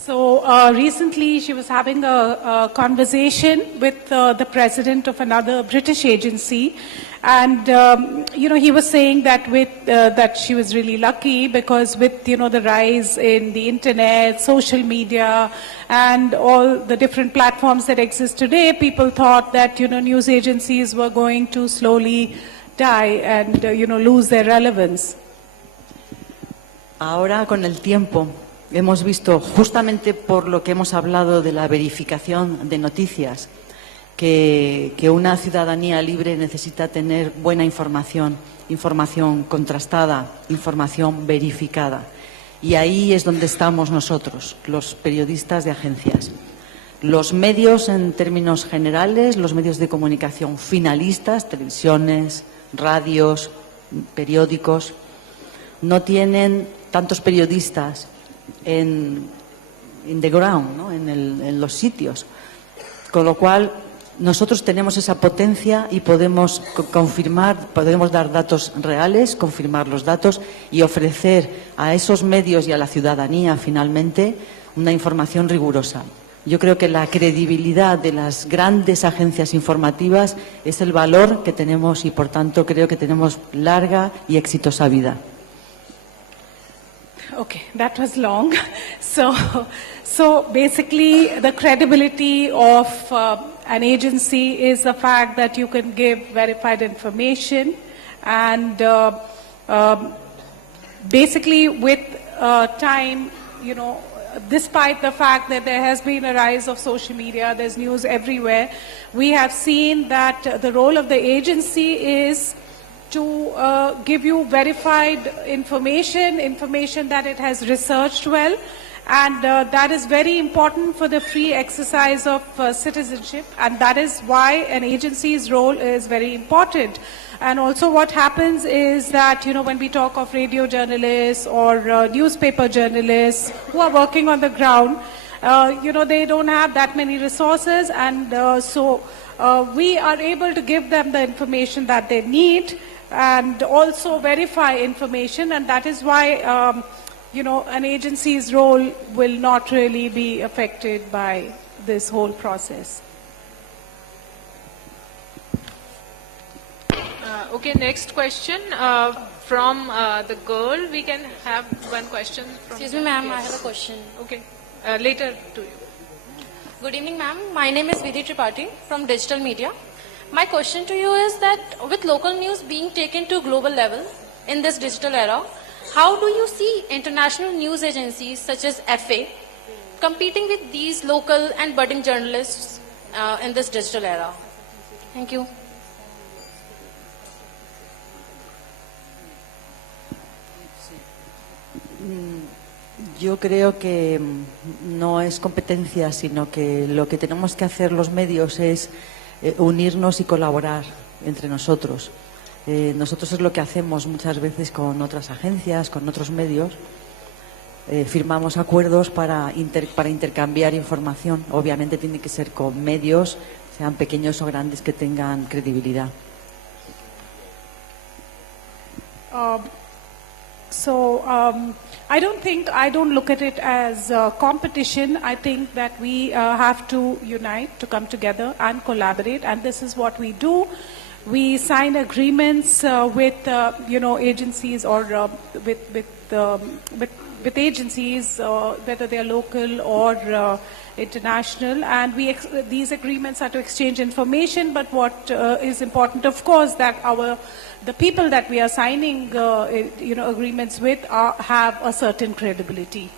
So recently she was having a conversation with the president of another British agency, and he was saying that that she was really lucky because with the rise in the internet, social media, and all the different platforms that exist today, people thought that news agencies were going to slowly die and lose their relevance. Ahora, con el tiempo, hemos visto, justamente por lo que hemos hablado de la verificación de noticias, que una ciudadanía libre necesita tener buena información, información contrastada, información verificada. Y ahí es donde estamos nosotros, los periodistas de agencias. Los medios, en términos generales, los medios de comunicación finalistas, televisiones, radios, periódicos, no tienen tantos periodistas en in the ground, ¿no? en los sitios. Con lo cual, nosotros tenemos esa potencia y podemos confirmar, podemos dar datos reales, confirmar los datos y ofrecer a esos medios y a la ciudadanía, finalmente, una información rigurosa. Yo creo que la credibilidad de las grandes agencias informativas es el valor que tenemos y, por tanto, creo que tenemos larga y exitosa vida. Okay, that was long. So basically, the credibility of an agency is the fact that you can give verified information, and basically, with time, you know, despite the fact that there has been a rise of social media, there's news everywhere, we have seen that the role of the agency is to give you verified information that it has researched well, and that is very important for the free exercise of citizenship, and that is why an agency's role is very important. And also what happens is that, you know, when we talk of radio journalists or newspaper journalists who are working on the ground, you know, they don't have that many resources, and so we are able to give them the information that they need and also verify information, and that is why you know, an agency's role will not really be affected by this whole process. Okay, next question from the girl. We can have one question from... Excuse me, ma'am, I have a question. Okay, later to you. Good evening, ma'am. My name is Vidhi Tripathi from Digital Media. My question to you is that with local news being taken to global level in this digital era, how do you see international news agencies such as EFE competing with these local and budding journalists in this digital era? Thank you. Yo creo que no es competencia, sino que lo que tenemos que hacer los medios es unirnos y colaborar entre nosotros. Nosotros es lo que hacemos muchas veces con otras agencias, con otros medios. Firmamos acuerdos para intercambiar información. Obviamente tiene que ser con medios, sean pequeños o grandes, que tengan credibilidad. I don't look at it as competition. I think that we have to unite, to come together and collaborate, and this is what we do. We sign agreements with you know, agencies or with agencies, whether they are local or international, and these agreements are to exchange information. But what is important, of course, that the people that we are signing you know, agreements with have a certain credibility.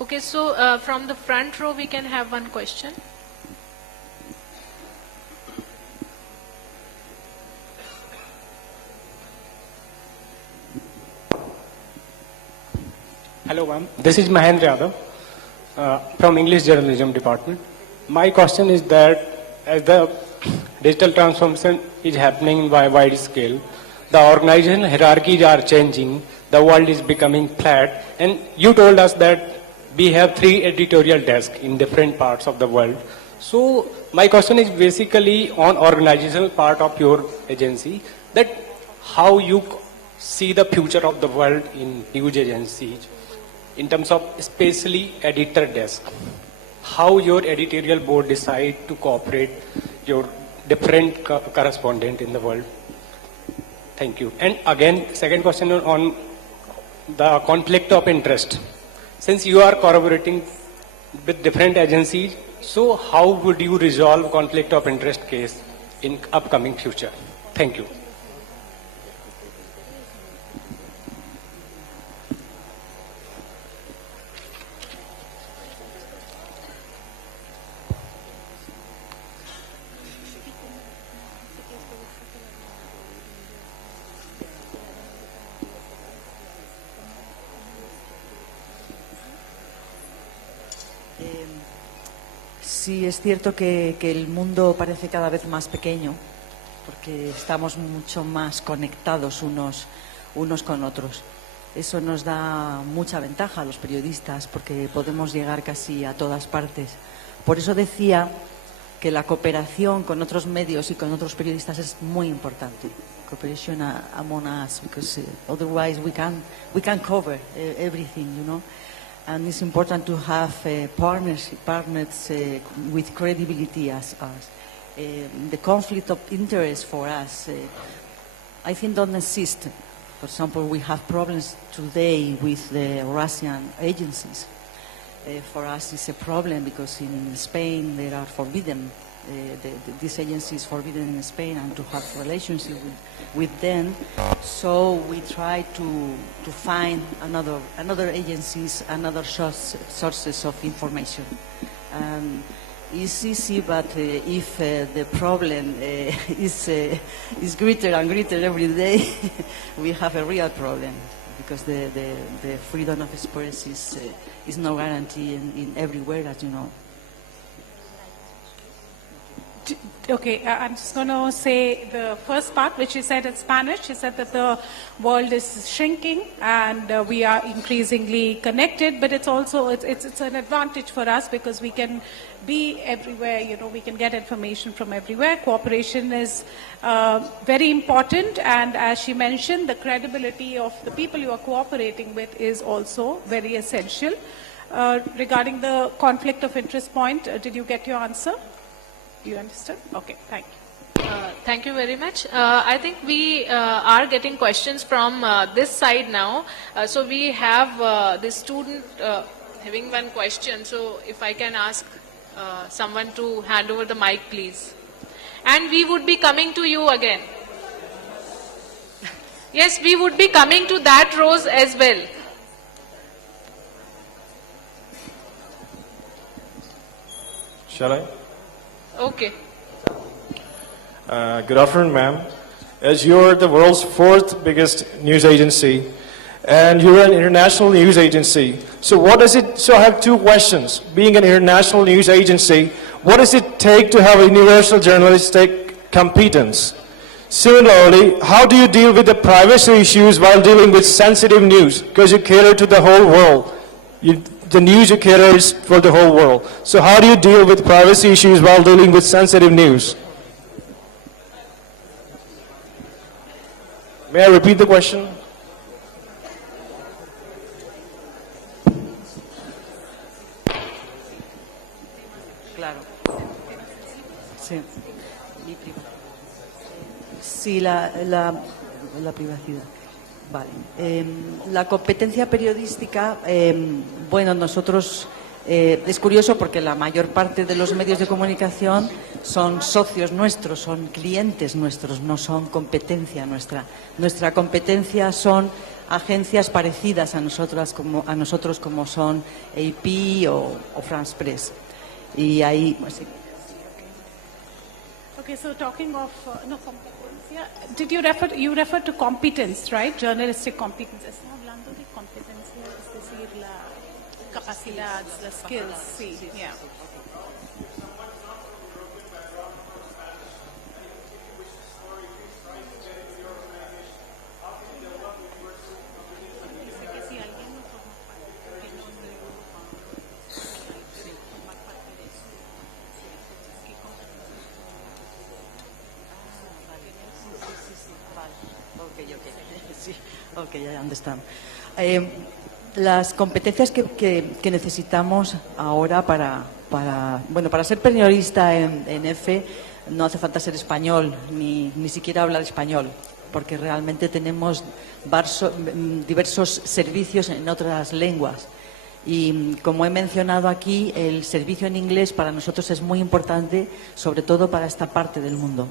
Okay, so from the front row we can have one question. Hello, ma'am. This is Mahendra Yadav from English Journalism Department. My question is that as the digital transformation is happening by wide scale, the organizational hierarchies are changing, the world is becoming flat, and you told us that we have 3 editorial desks in different parts of the world. So my question is basically on organizational part of your agency, that how you see the future of the world in news agencies in terms of especially editor desk. How your editorial board decide to cooperate your different correspondent in the world. Thank you. And again, second question on the conflict of interest. Since you are collaborating with different agencies, so how would you resolve conflict of interest case in upcoming future? Thank you. Sí, es cierto que el mundo parece cada vez más pequeño, porque estamos mucho más conectados unos unos con otros. Eso nos da mucha ventaja a los periodistas porque podemos llegar casi a todas partes. Por eso decía que la cooperación con otros medios y con otros periodistas es muy importante. Cooperation among us, because otherwise we can cover everything, you know. And it's important to have partners with credibility as us. The conflict of interest for us, I think, don't exist. For example, we have problems today with the Russian agencies. For us, it's a problem because in Spain they are forbidden. This agency is forbidden in Spain, and to have relationship with them. So we try to find another agencies, another sources of information. It's easy, but if the problem is greater and greater every day, we have a real problem, because the freedom of express is no guarantee in everywhere, as you know. Okay, I'm just going to say the first part, which she said in Spanish. She said that the world is shrinking and we are increasingly connected, but it's also it's an advantage for us because we can be everywhere. You know, we can get information from everywhere. Cooperation is very important, and as she mentioned, the credibility of the people you are cooperating with is also very essential. Regarding the conflict of interest point, did you get your answer? You understood? Okay, thank you. Thank you very much. I think we are getting questions from this side now. So we have this student having one question. So if I can ask someone to hand over the mic, please. And we would be coming to you again. Yes, we would be coming to that rows as well. Shall I? Okay. Good afternoon, ma'am. As you're the world's fourth biggest news agency, and you're an international news agency, so what does it, so I have two questions. Being an international news agency, what does it take to have a universal journalistic competence? Similarly, how do you deal with the privacy issues while dealing with sensitive news? Because you cater to the whole world. The news you cater is for the whole world. So how do you deal with privacy issues while dealing with sensitive news? May I repeat the question? Claro. Sí. Sí, la privacidad. Vale. La competencia periodística, bueno, nosotros, es curioso porque la mayor parte de los medios de comunicación son socios nuestros, son clientes nuestros, no son competencia nuestra. Nuestra competencia son agencias parecidas a nosotros como son AP o France Press. Y ahí, pues, sí. Okay, so talking of competence, yeah, did you refer to competence, right? Journalistic competence. Está hablando de competencia, es decir, la capacidad, the skills, sí, yeah. Okay, I understand. Las competencias que necesitamos ahora para ser periodista en EFE no hace falta ser español ni siquiera hablar español, porque realmente tenemos diversos servicios en otras lenguas. Y como he mencionado aquí, el servicio en inglés para nosotros es muy importante, sobre todo para esta parte del mundo.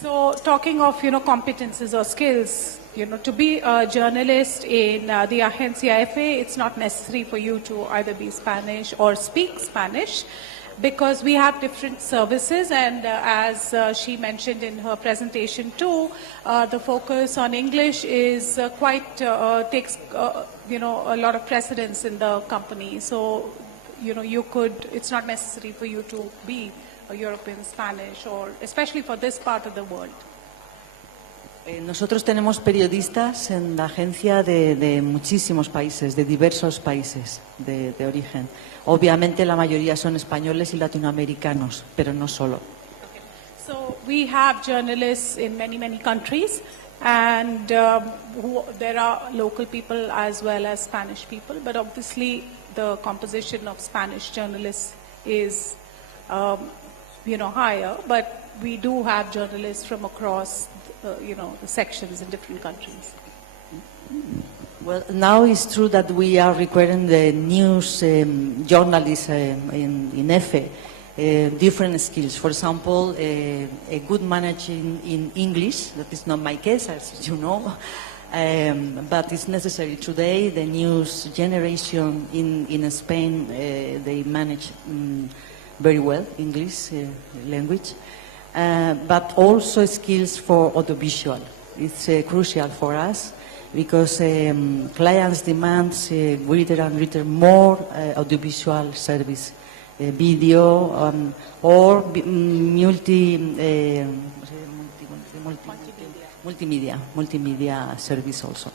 So talking of, competences or skills, to be a journalist in the Agencia EFE, it's not necessary for you to either be Spanish or speak Spanish, because we have different services, and as she mentioned in her presentation too, the focus on English is takes a lot of precedence in the company. So, it's not necessary for you to be a European Spanish, or especially for this part of the world. Nosotros tenemos periodistas en la agencia de muchísimos países, de diversos países de origen. Obviamente la mayoría son españoles y latinoamericanos, pero no solo. So we have journalists in many, many countries, and there are local people as well as Spanish people, but obviously the composition of Spanish journalists is, higher, but we do have journalists from across, the sections in different countries. Well, now it's true that we are requiring the news journalists in EFE different skills. For example, a good managing in English. That is not my case, as you know, but it's necessary. Today, the news generation in Spain, they manage very well English language, but also skills for audiovisual. It's crucial for us because clients demand greater and greater more audiovisual service. Video or multimedia service also.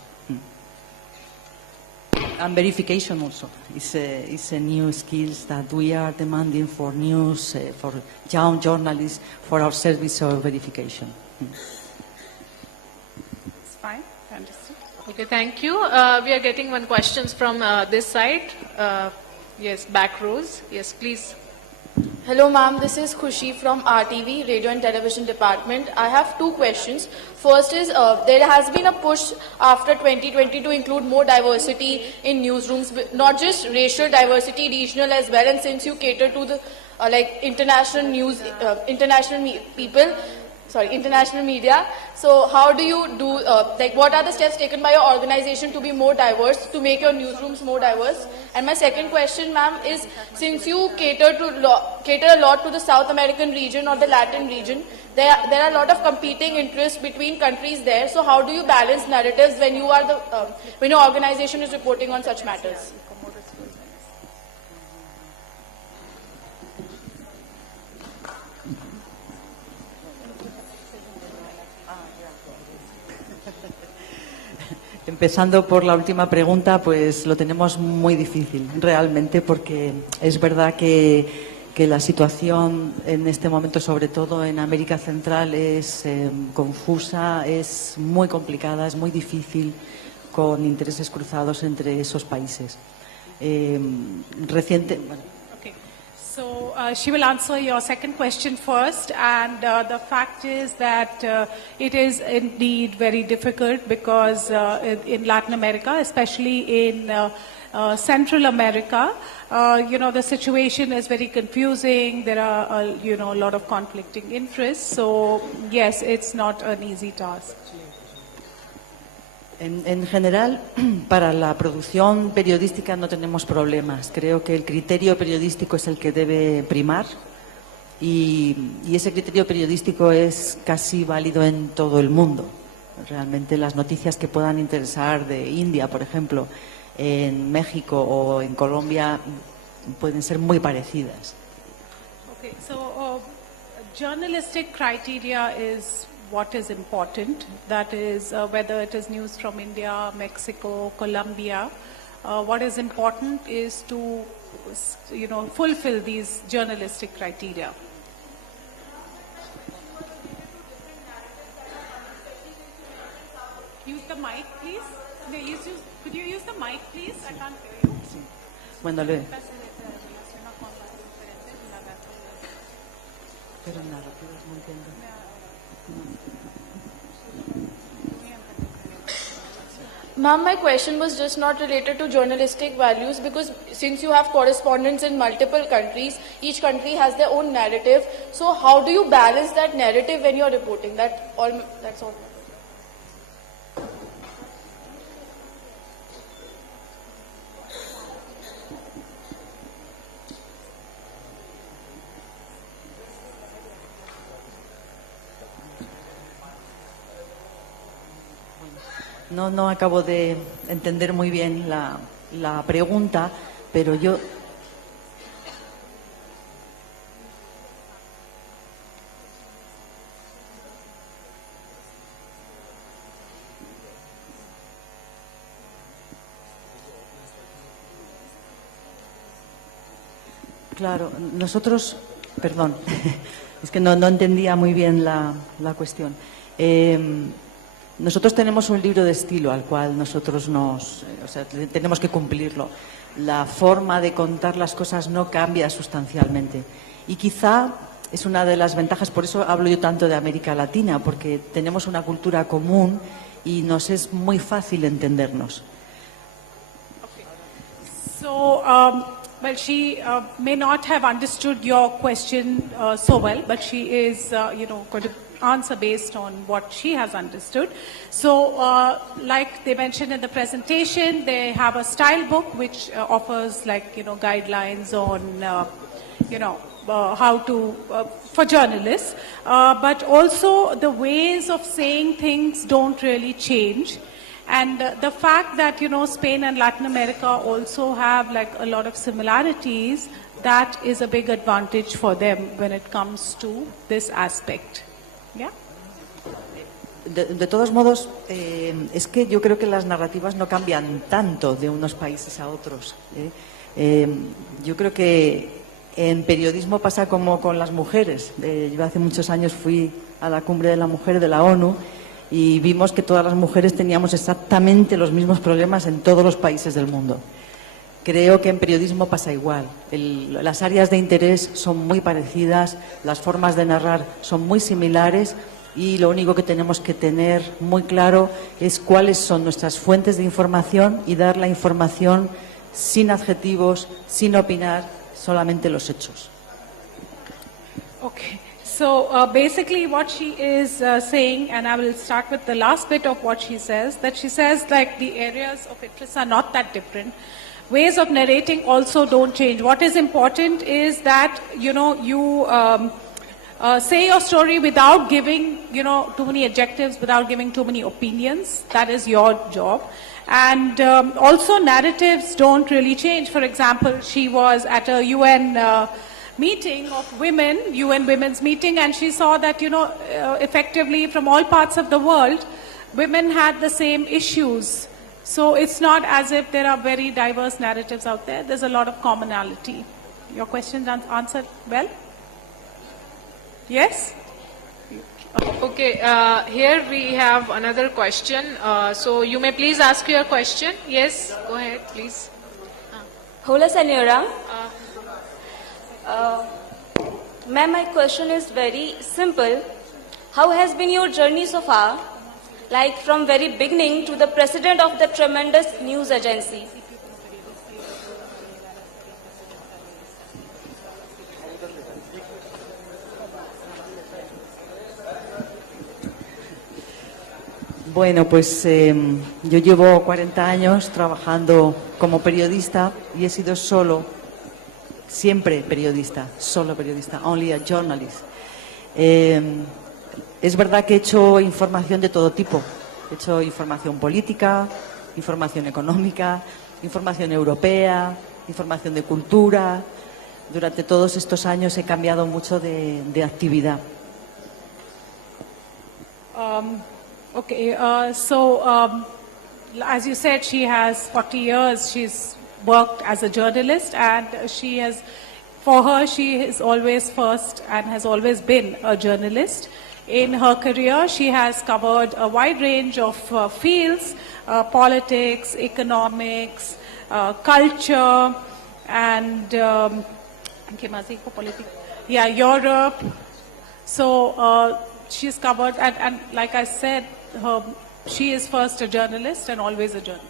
And verification also is a new skills that we are demanding for news, for young journalists, for our service of verification. It's fine, understood. Okay, thank you. We are getting one questions from this side. Yes, back rows. Yes, please. Hello ma'am, this is Khushi from RTV, Radio and Television Department. I have two questions. First is, there has been a push after 2020 to include more diversity in newsrooms, not just racial diversity, regional as well, and since you cater to the international news, international media. So how do you do, what are the steps taken by your organization to be more diverse, to make your newsrooms more diverse? And my second question, ma'am, is since you cater a lot to the South American region or the Latin region, there are a lot of competing interests between countries there. So how do you balance narratives when you are when your organization is reporting on such matters? Empezando por la última pregunta, pues lo tenemos muy difícil realmente porque es verdad que la situación en este momento, sobre todo en América Central, es confusa, es muy complicada, es muy difícil, con intereses cruzados entre esos países. So she will answer your second question first, and the fact is that it is indeed very difficult because in Latin America, especially in Central America, the situation is very confusing. There are, a lot of conflicting interests. So yes, it's not an easy task. En general, para la producción periodística no tenemos problemas. Creo que el criterio periodístico es el que debe primar y ese criterio periodístico es casi válido en todo el mundo. Realmente las noticias que puedan interesar de India, por ejemplo, en México o en Colombia pueden ser muy parecidas. Okay, so journalistic criteria is what is important. That is whether it is news from India, Mexico, Colombia. What is important is to, fulfill these journalistic criteria. Use the mic, please. No, could you use the mic, please? I can't hear you. Bueno, pero nada, no entiendo. Ma'am, my question was just not related to journalistic values because since you have correspondents in multiple countries, each country has their own narrative. So how do you balance that narrative when you're reporting? That's all. No acabo de entender muy bien la pregunta, pero yo... Claro, nosotros, perdón, es que no entendía muy bien la cuestión. Nosotros tenemos un libro de estilo al cual nosotros tenemos que cumplirlo. La forma de contar las cosas no cambia sustancialmente. Y quizá es una de las ventajas, por eso hablo yo tanto de América Latina, porque tenemos una cultura común y nos es muy fácil entendernos. So, well, she may not have understood your question so well, but she is, going to answer based on what she has understood. So, like they mentioned in the presentation, they have a style book which offers, guidelines on, how to, for journalists. But also the ways of saying things don't really change. And the fact that, Spain and Latin America also have a lot of similarities, that is a big advantage for them when it comes to this aspect. Yeah? De todos modos, es que yo creo que las narrativas no cambian tanto de unos países a otros. Yo creo que en periodismo pasa como con las mujeres. Yo hace muchos años fui a la cumbre de la mujer de la ONU y vimos que todas las mujeres teníamos exactamente los mismos problemas en todos los países del mundo. Creo que en periodismo pasa igual. Las áreas de interés son muy parecidas, las formas de narrar son muy similares y lo único que tenemos que tener muy claro es cuáles son nuestras fuentes de información y dar la información sin adjetivos, sin opinar, solamente los hechos. Okay. So basically what she is saying, and I will start with the last bit of what she says, that she says the areas of interest are not that different. Ways of narrating also don't change. What is important is that, you say your story without giving, too many adjectives, without giving too many opinions. That is your job. And also narratives don't really change. For example, she was at a UN meeting of women, UN Women's Meeting, and she saw that, effectively from all parts of the world, women had the same issues. So it's not as if there are very diverse narratives out there. There's a lot of commonality. Your question answered well? Yes? Okay, here we have another question. So you may please ask your question. Yes, go ahead, please. Hola, señora. Ma'am, my question is very simple. How has been your journey so far? Like from very beginning to the president of the tremendous news agency. Bueno, pues yo llevo 40 años trabajando como periodista y he sido siempre periodista, solo periodista, only a journalist. Es verdad que he hecho información de todo tipo. He hecho información política, información económica, información europea, información de cultura. Durante todos estos años he cambiado mucho de actividad. Okay, as you said, she has 40 years. She's worked as a journalist, and she has always first and has always been a journalist. In her career, she has covered a wide range of fields, politics, economics, culture, and Europe. So she's covered, and like I said, she is first a journalist and always a journalist.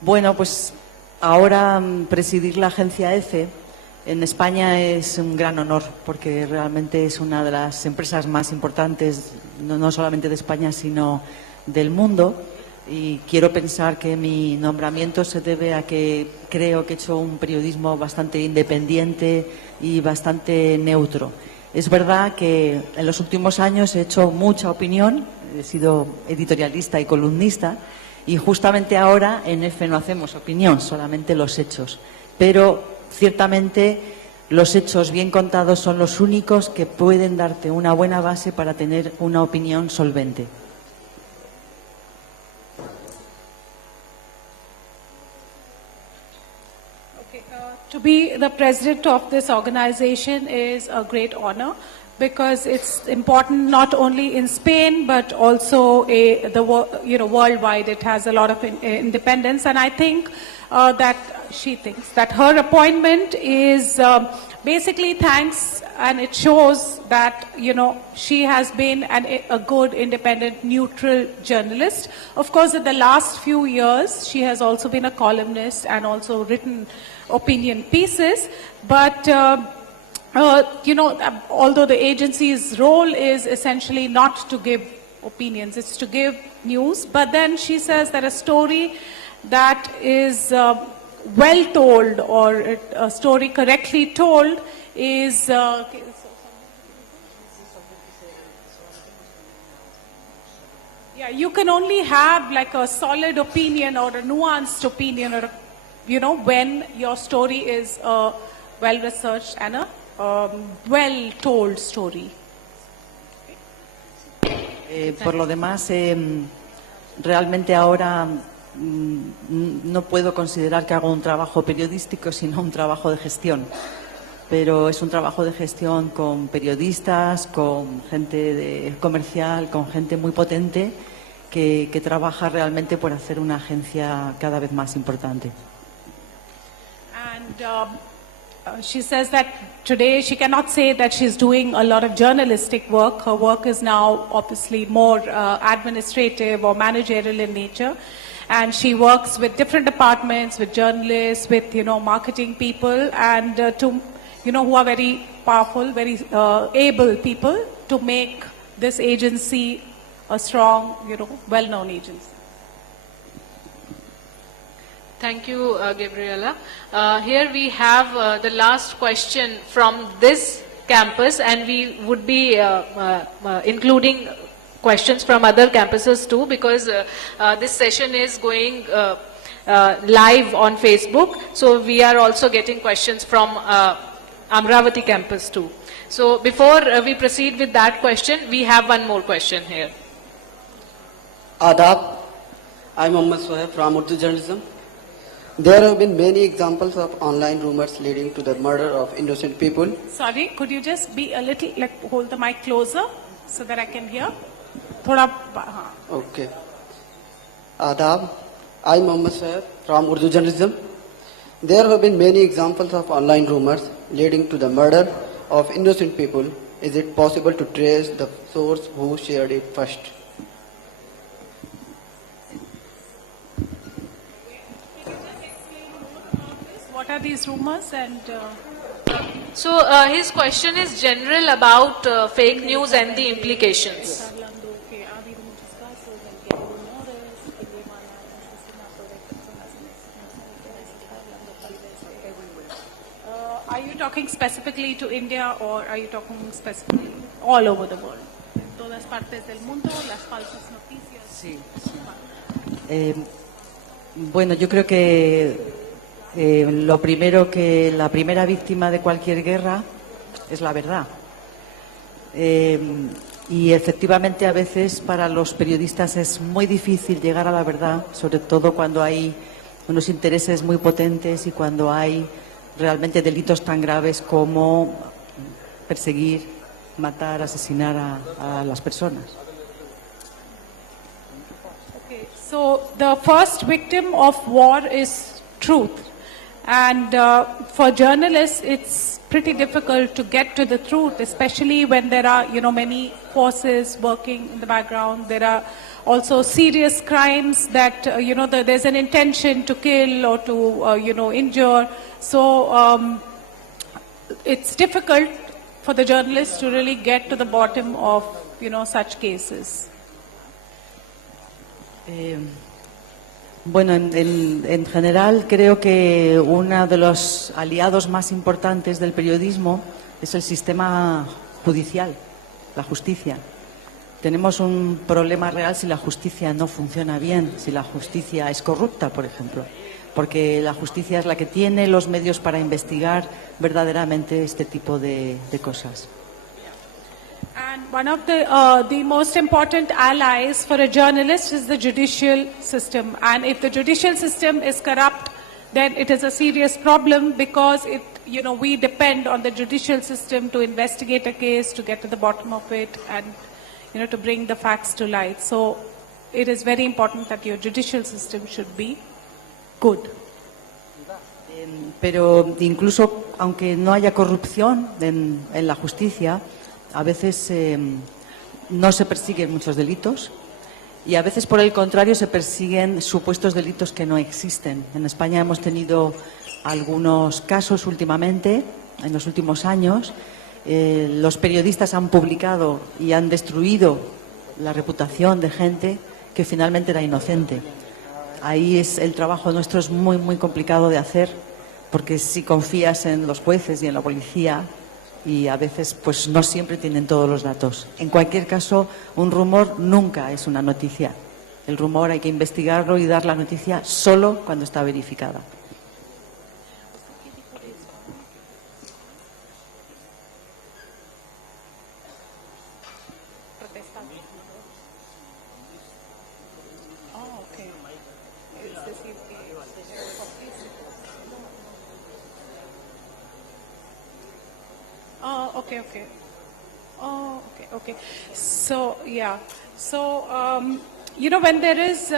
Bueno, pues ahora presidir la Agencia EFE en España es un gran honor porque realmente es una de las empresas más importantes, no solamente de España, sino del mundo. Y quiero pensar que mi nombramiento se debe a que creo que he hecho un periodismo bastante independiente y bastante neutro. Es verdad que en los últimos años he hecho mucha opinión, he sido editorialista y columnista, y justamente ahora en EFE no hacemos opinión, solamente los hechos. Pero ciertamente los hechos bien contados son los únicos que pueden darte una buena base para tener una opinión solvente. To be the president of this organization is a great honor because it's important not only in Spain but also worldwide. It has a lot of independence, and I think that she thinks that her appointment is basically thanks, and it shows that she has been a good, independent, neutral journalist. Of course, in the last few years, she has also been a columnist and also written opinion pieces, but although the agency's role is essentially not to give opinions, it's to give news, but then she says that a story that is well told or a story correctly told is you can only have like a solid opinion or a nuanced opinion or when your story is a well researched and a well told story. Por lo demás, realmente ahora no puedo considerar que hago un trabajo periodístico, sino un trabajo de gestión. Pero es un trabajo de gestión con periodistas, con gente comercial, con gente muy potente que trabaja realmente por hacer una agencia cada vez más importante. And she says that today she cannot say that she's doing a lot of journalistic work. Her work is now obviously more administrative or managerial in nature. And she works with different departments, with journalists, with marketing people, and who are very powerful, very able people to make this agency a strong, well-known agency. Thank you, Gabriela. Here we have the last question from this campus, and we would be including questions from other campuses too, because this session is going live on Facebook. So we are also getting questions from Amravati campus too. So before we proceed with that question, we have one more question here. Adab, I'm Mohammad Sohaib from Urdu Journalism. There have been many examples of online rumors leading to the murder of innocent people. Sorry, could you just be a little, hold the mic closer so that I can hear? Okay. Adab, I'm Mohammad Sohaib from Urdu Journalism. There have been many examples of online rumors leading to the murder of innocent people. Is it possible to trace the source who shared it first? What are these rumors? And so his question is general about fake news and the implications. Are you talking specifically to India, or are you talking specifically all over the world? En todas partes del mundo, las falsas noticias. Sí. Bueno, yo creo que la primera víctima de cualquier guerra es la verdad. Y efectivamente a veces para los periodistas es muy difícil llegar a la verdad, sobre todo cuando hay unos intereses muy potentes y cuando hay realmente delitos tan graves como perseguir, matar, asesinar a las personas. Okay, so the first victim of war is truth. And for journalists, it's pretty difficult to get to the truth, especially when there are, many forces working in the background. There are also serious crimes that, there's an intention to kill or to, injure. So it's difficult for the journalists to really get to the bottom of, such cases. Bueno, en general creo que uno de los aliados más importantes del periodismo es el sistema judicial, la justicia. Tenemos un problema real si la justicia no funciona bien, si la justicia es corrupta, por ejemplo, porque la justicia es la que tiene los medios para investigar verdaderamente este tipo de cosas. And one of the most important allies for a journalist is the judicial system. And if the judicial system is corrupt, then it is a serious problem because it, we depend on the judicial system to investigate a case, to get to the bottom of it, and, to bring the facts to light. So it is very important that your judicial system should be good. Pero incluso aunque no haya corrupción en la justicia, a veces no se persiguen muchos delitos y a veces, por el contrario, se persiguen supuestos delitos que no existen. En España hemos tenido algunos casos últimamente, en los últimos años. Los periodistas han publicado y han destruido la reputación de gente que finalmente era inocente. Ahí el trabajo nuestro es muy, muy complicado de hacer, porque si confías en los jueces y en la policía, y a veces pues no siempre tienen todos los datos. En cualquier caso, un rumor nunca es una noticia. El rumor hay que investigarlo y dar la noticia solo cuando está verificada. Okay. Oh, okay. So, yeah. So, when there is,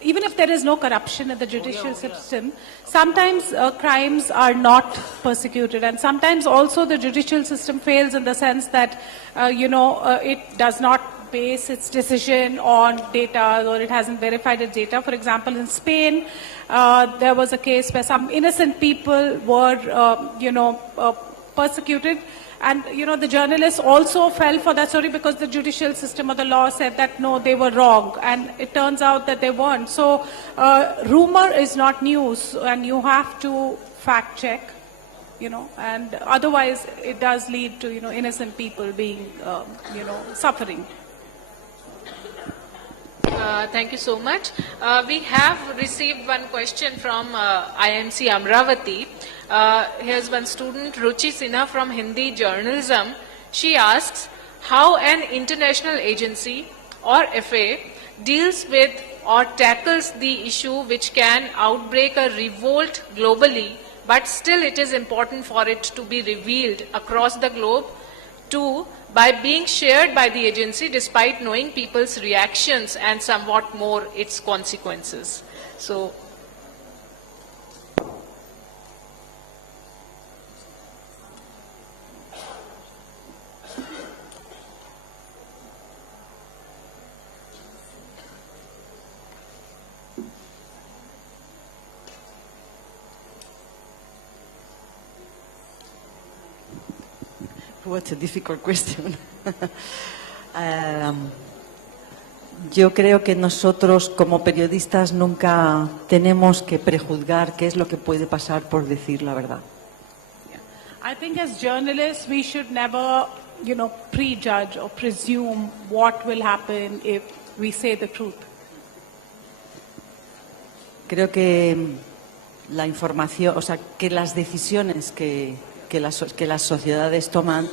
even if there is no corruption in the judicial system, sometimes crimes are not persecuted, and sometimes also the judicial system fails in the sense that, it does not base its decision on data, or it hasn't verified its data. For example, in Spain, there was a case where some innocent people were, persecuted. And, the journalists also fell for that story because the judicial system or the law said that, no, they were wrong. And it turns out that they weren't. So, rumor is not news, and you have to fact check, and otherwise it does lead to, innocent people being, suffering. Thank you so much. We have received one question from IMC Amravati. Here's one student, Ruchi Sinha from Hindi Journalism. She asks, how an international agency or FA deals with or tackles the issue which can outbreak a revolt globally, but still it is important for it to be revealed across the globe. 2, by being shared by the agency despite knowing people's reactions and somewhat more its consequences. So, What a difficult question. Yo creo que nosotros como periodistas nunca tenemos que prejuzgar qué es lo que puede pasar por decir la verdad. I think as journalists we should never, prejudge or presume what will happen if we say the truth. Creo que la información, o sea, que las decisiones que las sociedades toman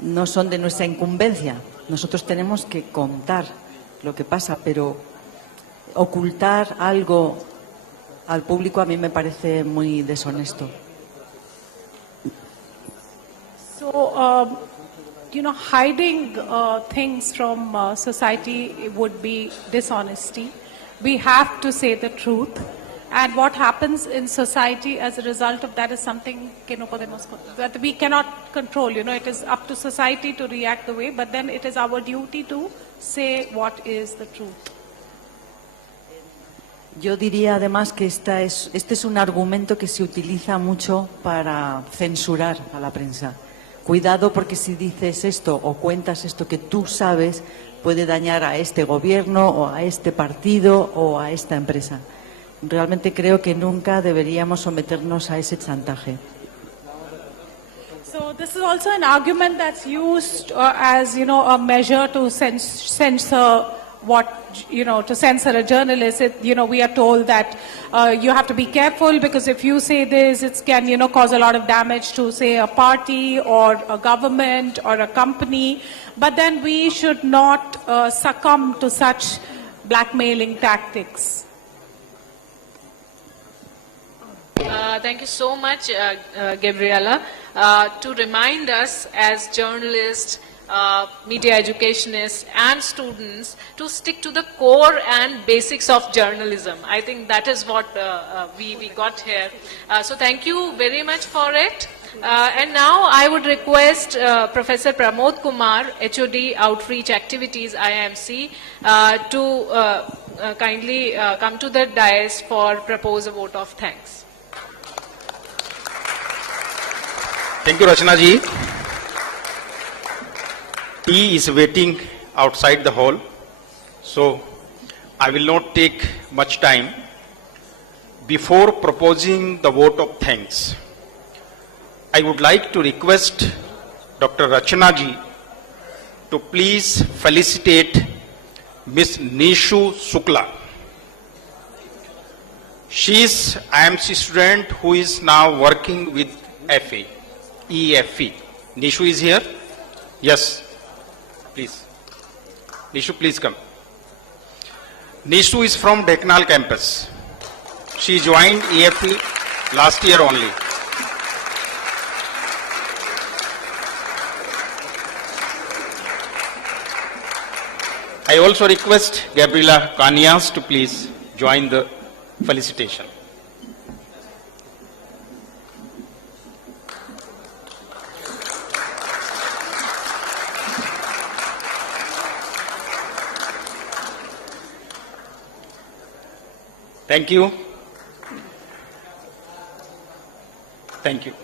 no son de nuestra incumbencia. Nosotros tenemos que contar lo que pasa, pero ocultar algo al público a mí me parece muy deshonesto. So, hiding things from society would be dishonesty. We have to say the truth. And what happens in society as a result of that is something that we cannot control. It is up to society to react the way, but then it is our duty to say what is the truth. Yo diría además que este es un argumento que se utiliza mucho para censurar a la prensa. Cuidado, porque si dices esto o cuentas esto que tú sabes, puede dañar a este gobierno o a este partido o a esta empresa. Realmente creo que nunca deberíamos someternos a ese chantaje. So this is also an argument that's used as, a measure to censor to censor a journalist. We are told that you have to be careful because if you say this, it can, cause a lot of damage to, say, a party or a government or a company. But then we should not succumb to such blackmailing tactics. Thank you so much, Gabriela, to remind us as journalists, media educationists and students to stick to the core and basics of journalism. I think that is what we got here. So thank you very much for it. And now I would request Professor Pramod Kumar, HOD Outreach Activities, IIMC, to kindly come to the dais for propose a vote of thanks. Thank you, Rachna ji. Tea is waiting outside the hall, so I will not take much time. Before proposing the vote of thanks, I would like to request Dr. Rachna ji to please felicitate Ms. Nishu Sukla. She is IMC student who is now working with EFE. Nishu is here? Yes. Please. Nishu, please come. Nishu is from Dekanal campus. She joined EFE last year only. I also request Gabriela Canas to please join the felicitation. Thank you. Thank you.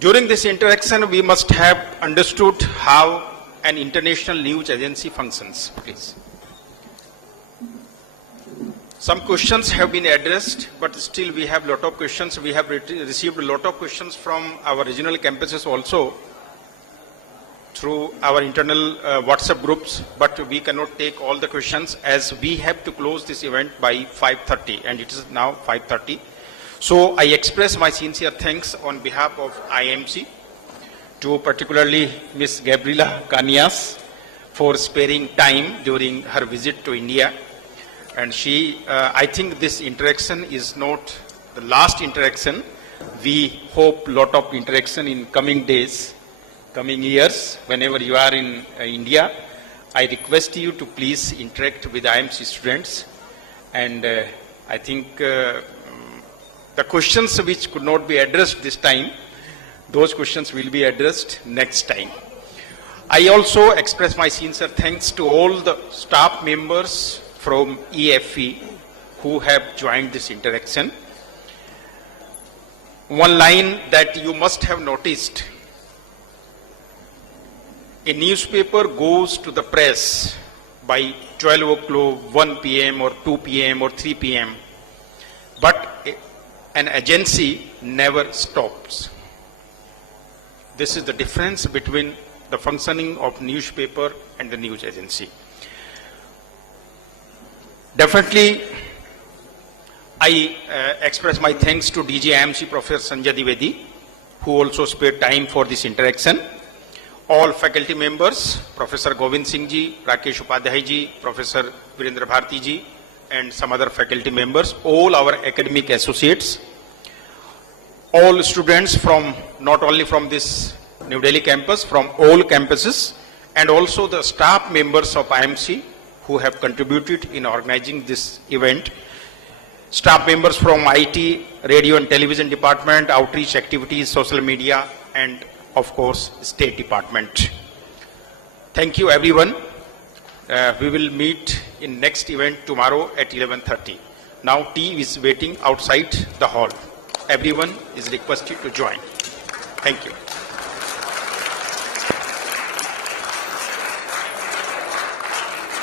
During this interaction, we must have understood how an international news agency functions, please. Some questions have been addressed, but still we have a lot of questions. We have received a lot of questions from our regional campuses also through our internal WhatsApp groups, but we cannot take all the questions as we have to close this event by 5:30, and it is now 5:30. So I express my sincere thanks on behalf of IMC to particularly Ms. Gabriela Canas for sparing time during her visit to India. And she, I think this interaction is not the last interaction. We hope lot of interaction in coming days, coming years. Whenever you are in India, I request you to please interact with IMC students. And I think the questions which could not be addressed this time, those questions will be addressed next time. I also express my sincere thanks to all the staff members from EFE who have joined this interaction. One line that you must have noticed: a newspaper goes to the press by 12 o'clock, 1 p.m. or 2 p.m. or 3 p.m. But an agency never stops. This is the difference between the functioning of newspaper and the news agency. Definitely, I express my thanks to DG IMC Professor Sanjay Dwivedi, who also spared time for this interaction. All faculty members, Professor Govind Singh ji, Rakesh Upadhyay ji, Professor Virendra Bharti ji, and some other faculty members, all our academic associates, all students from, not only from this New Delhi campus, from all campuses, and also the staff members of IMC who have contributed in organizing this event. Staff members from IT, radio and television department, outreach activities, social media, and of course, State Department. Thank you everyone. We will meet in next event tomorrow at 11:30. Now tea is waiting outside the hall. Everyone is requested to join. Thank you.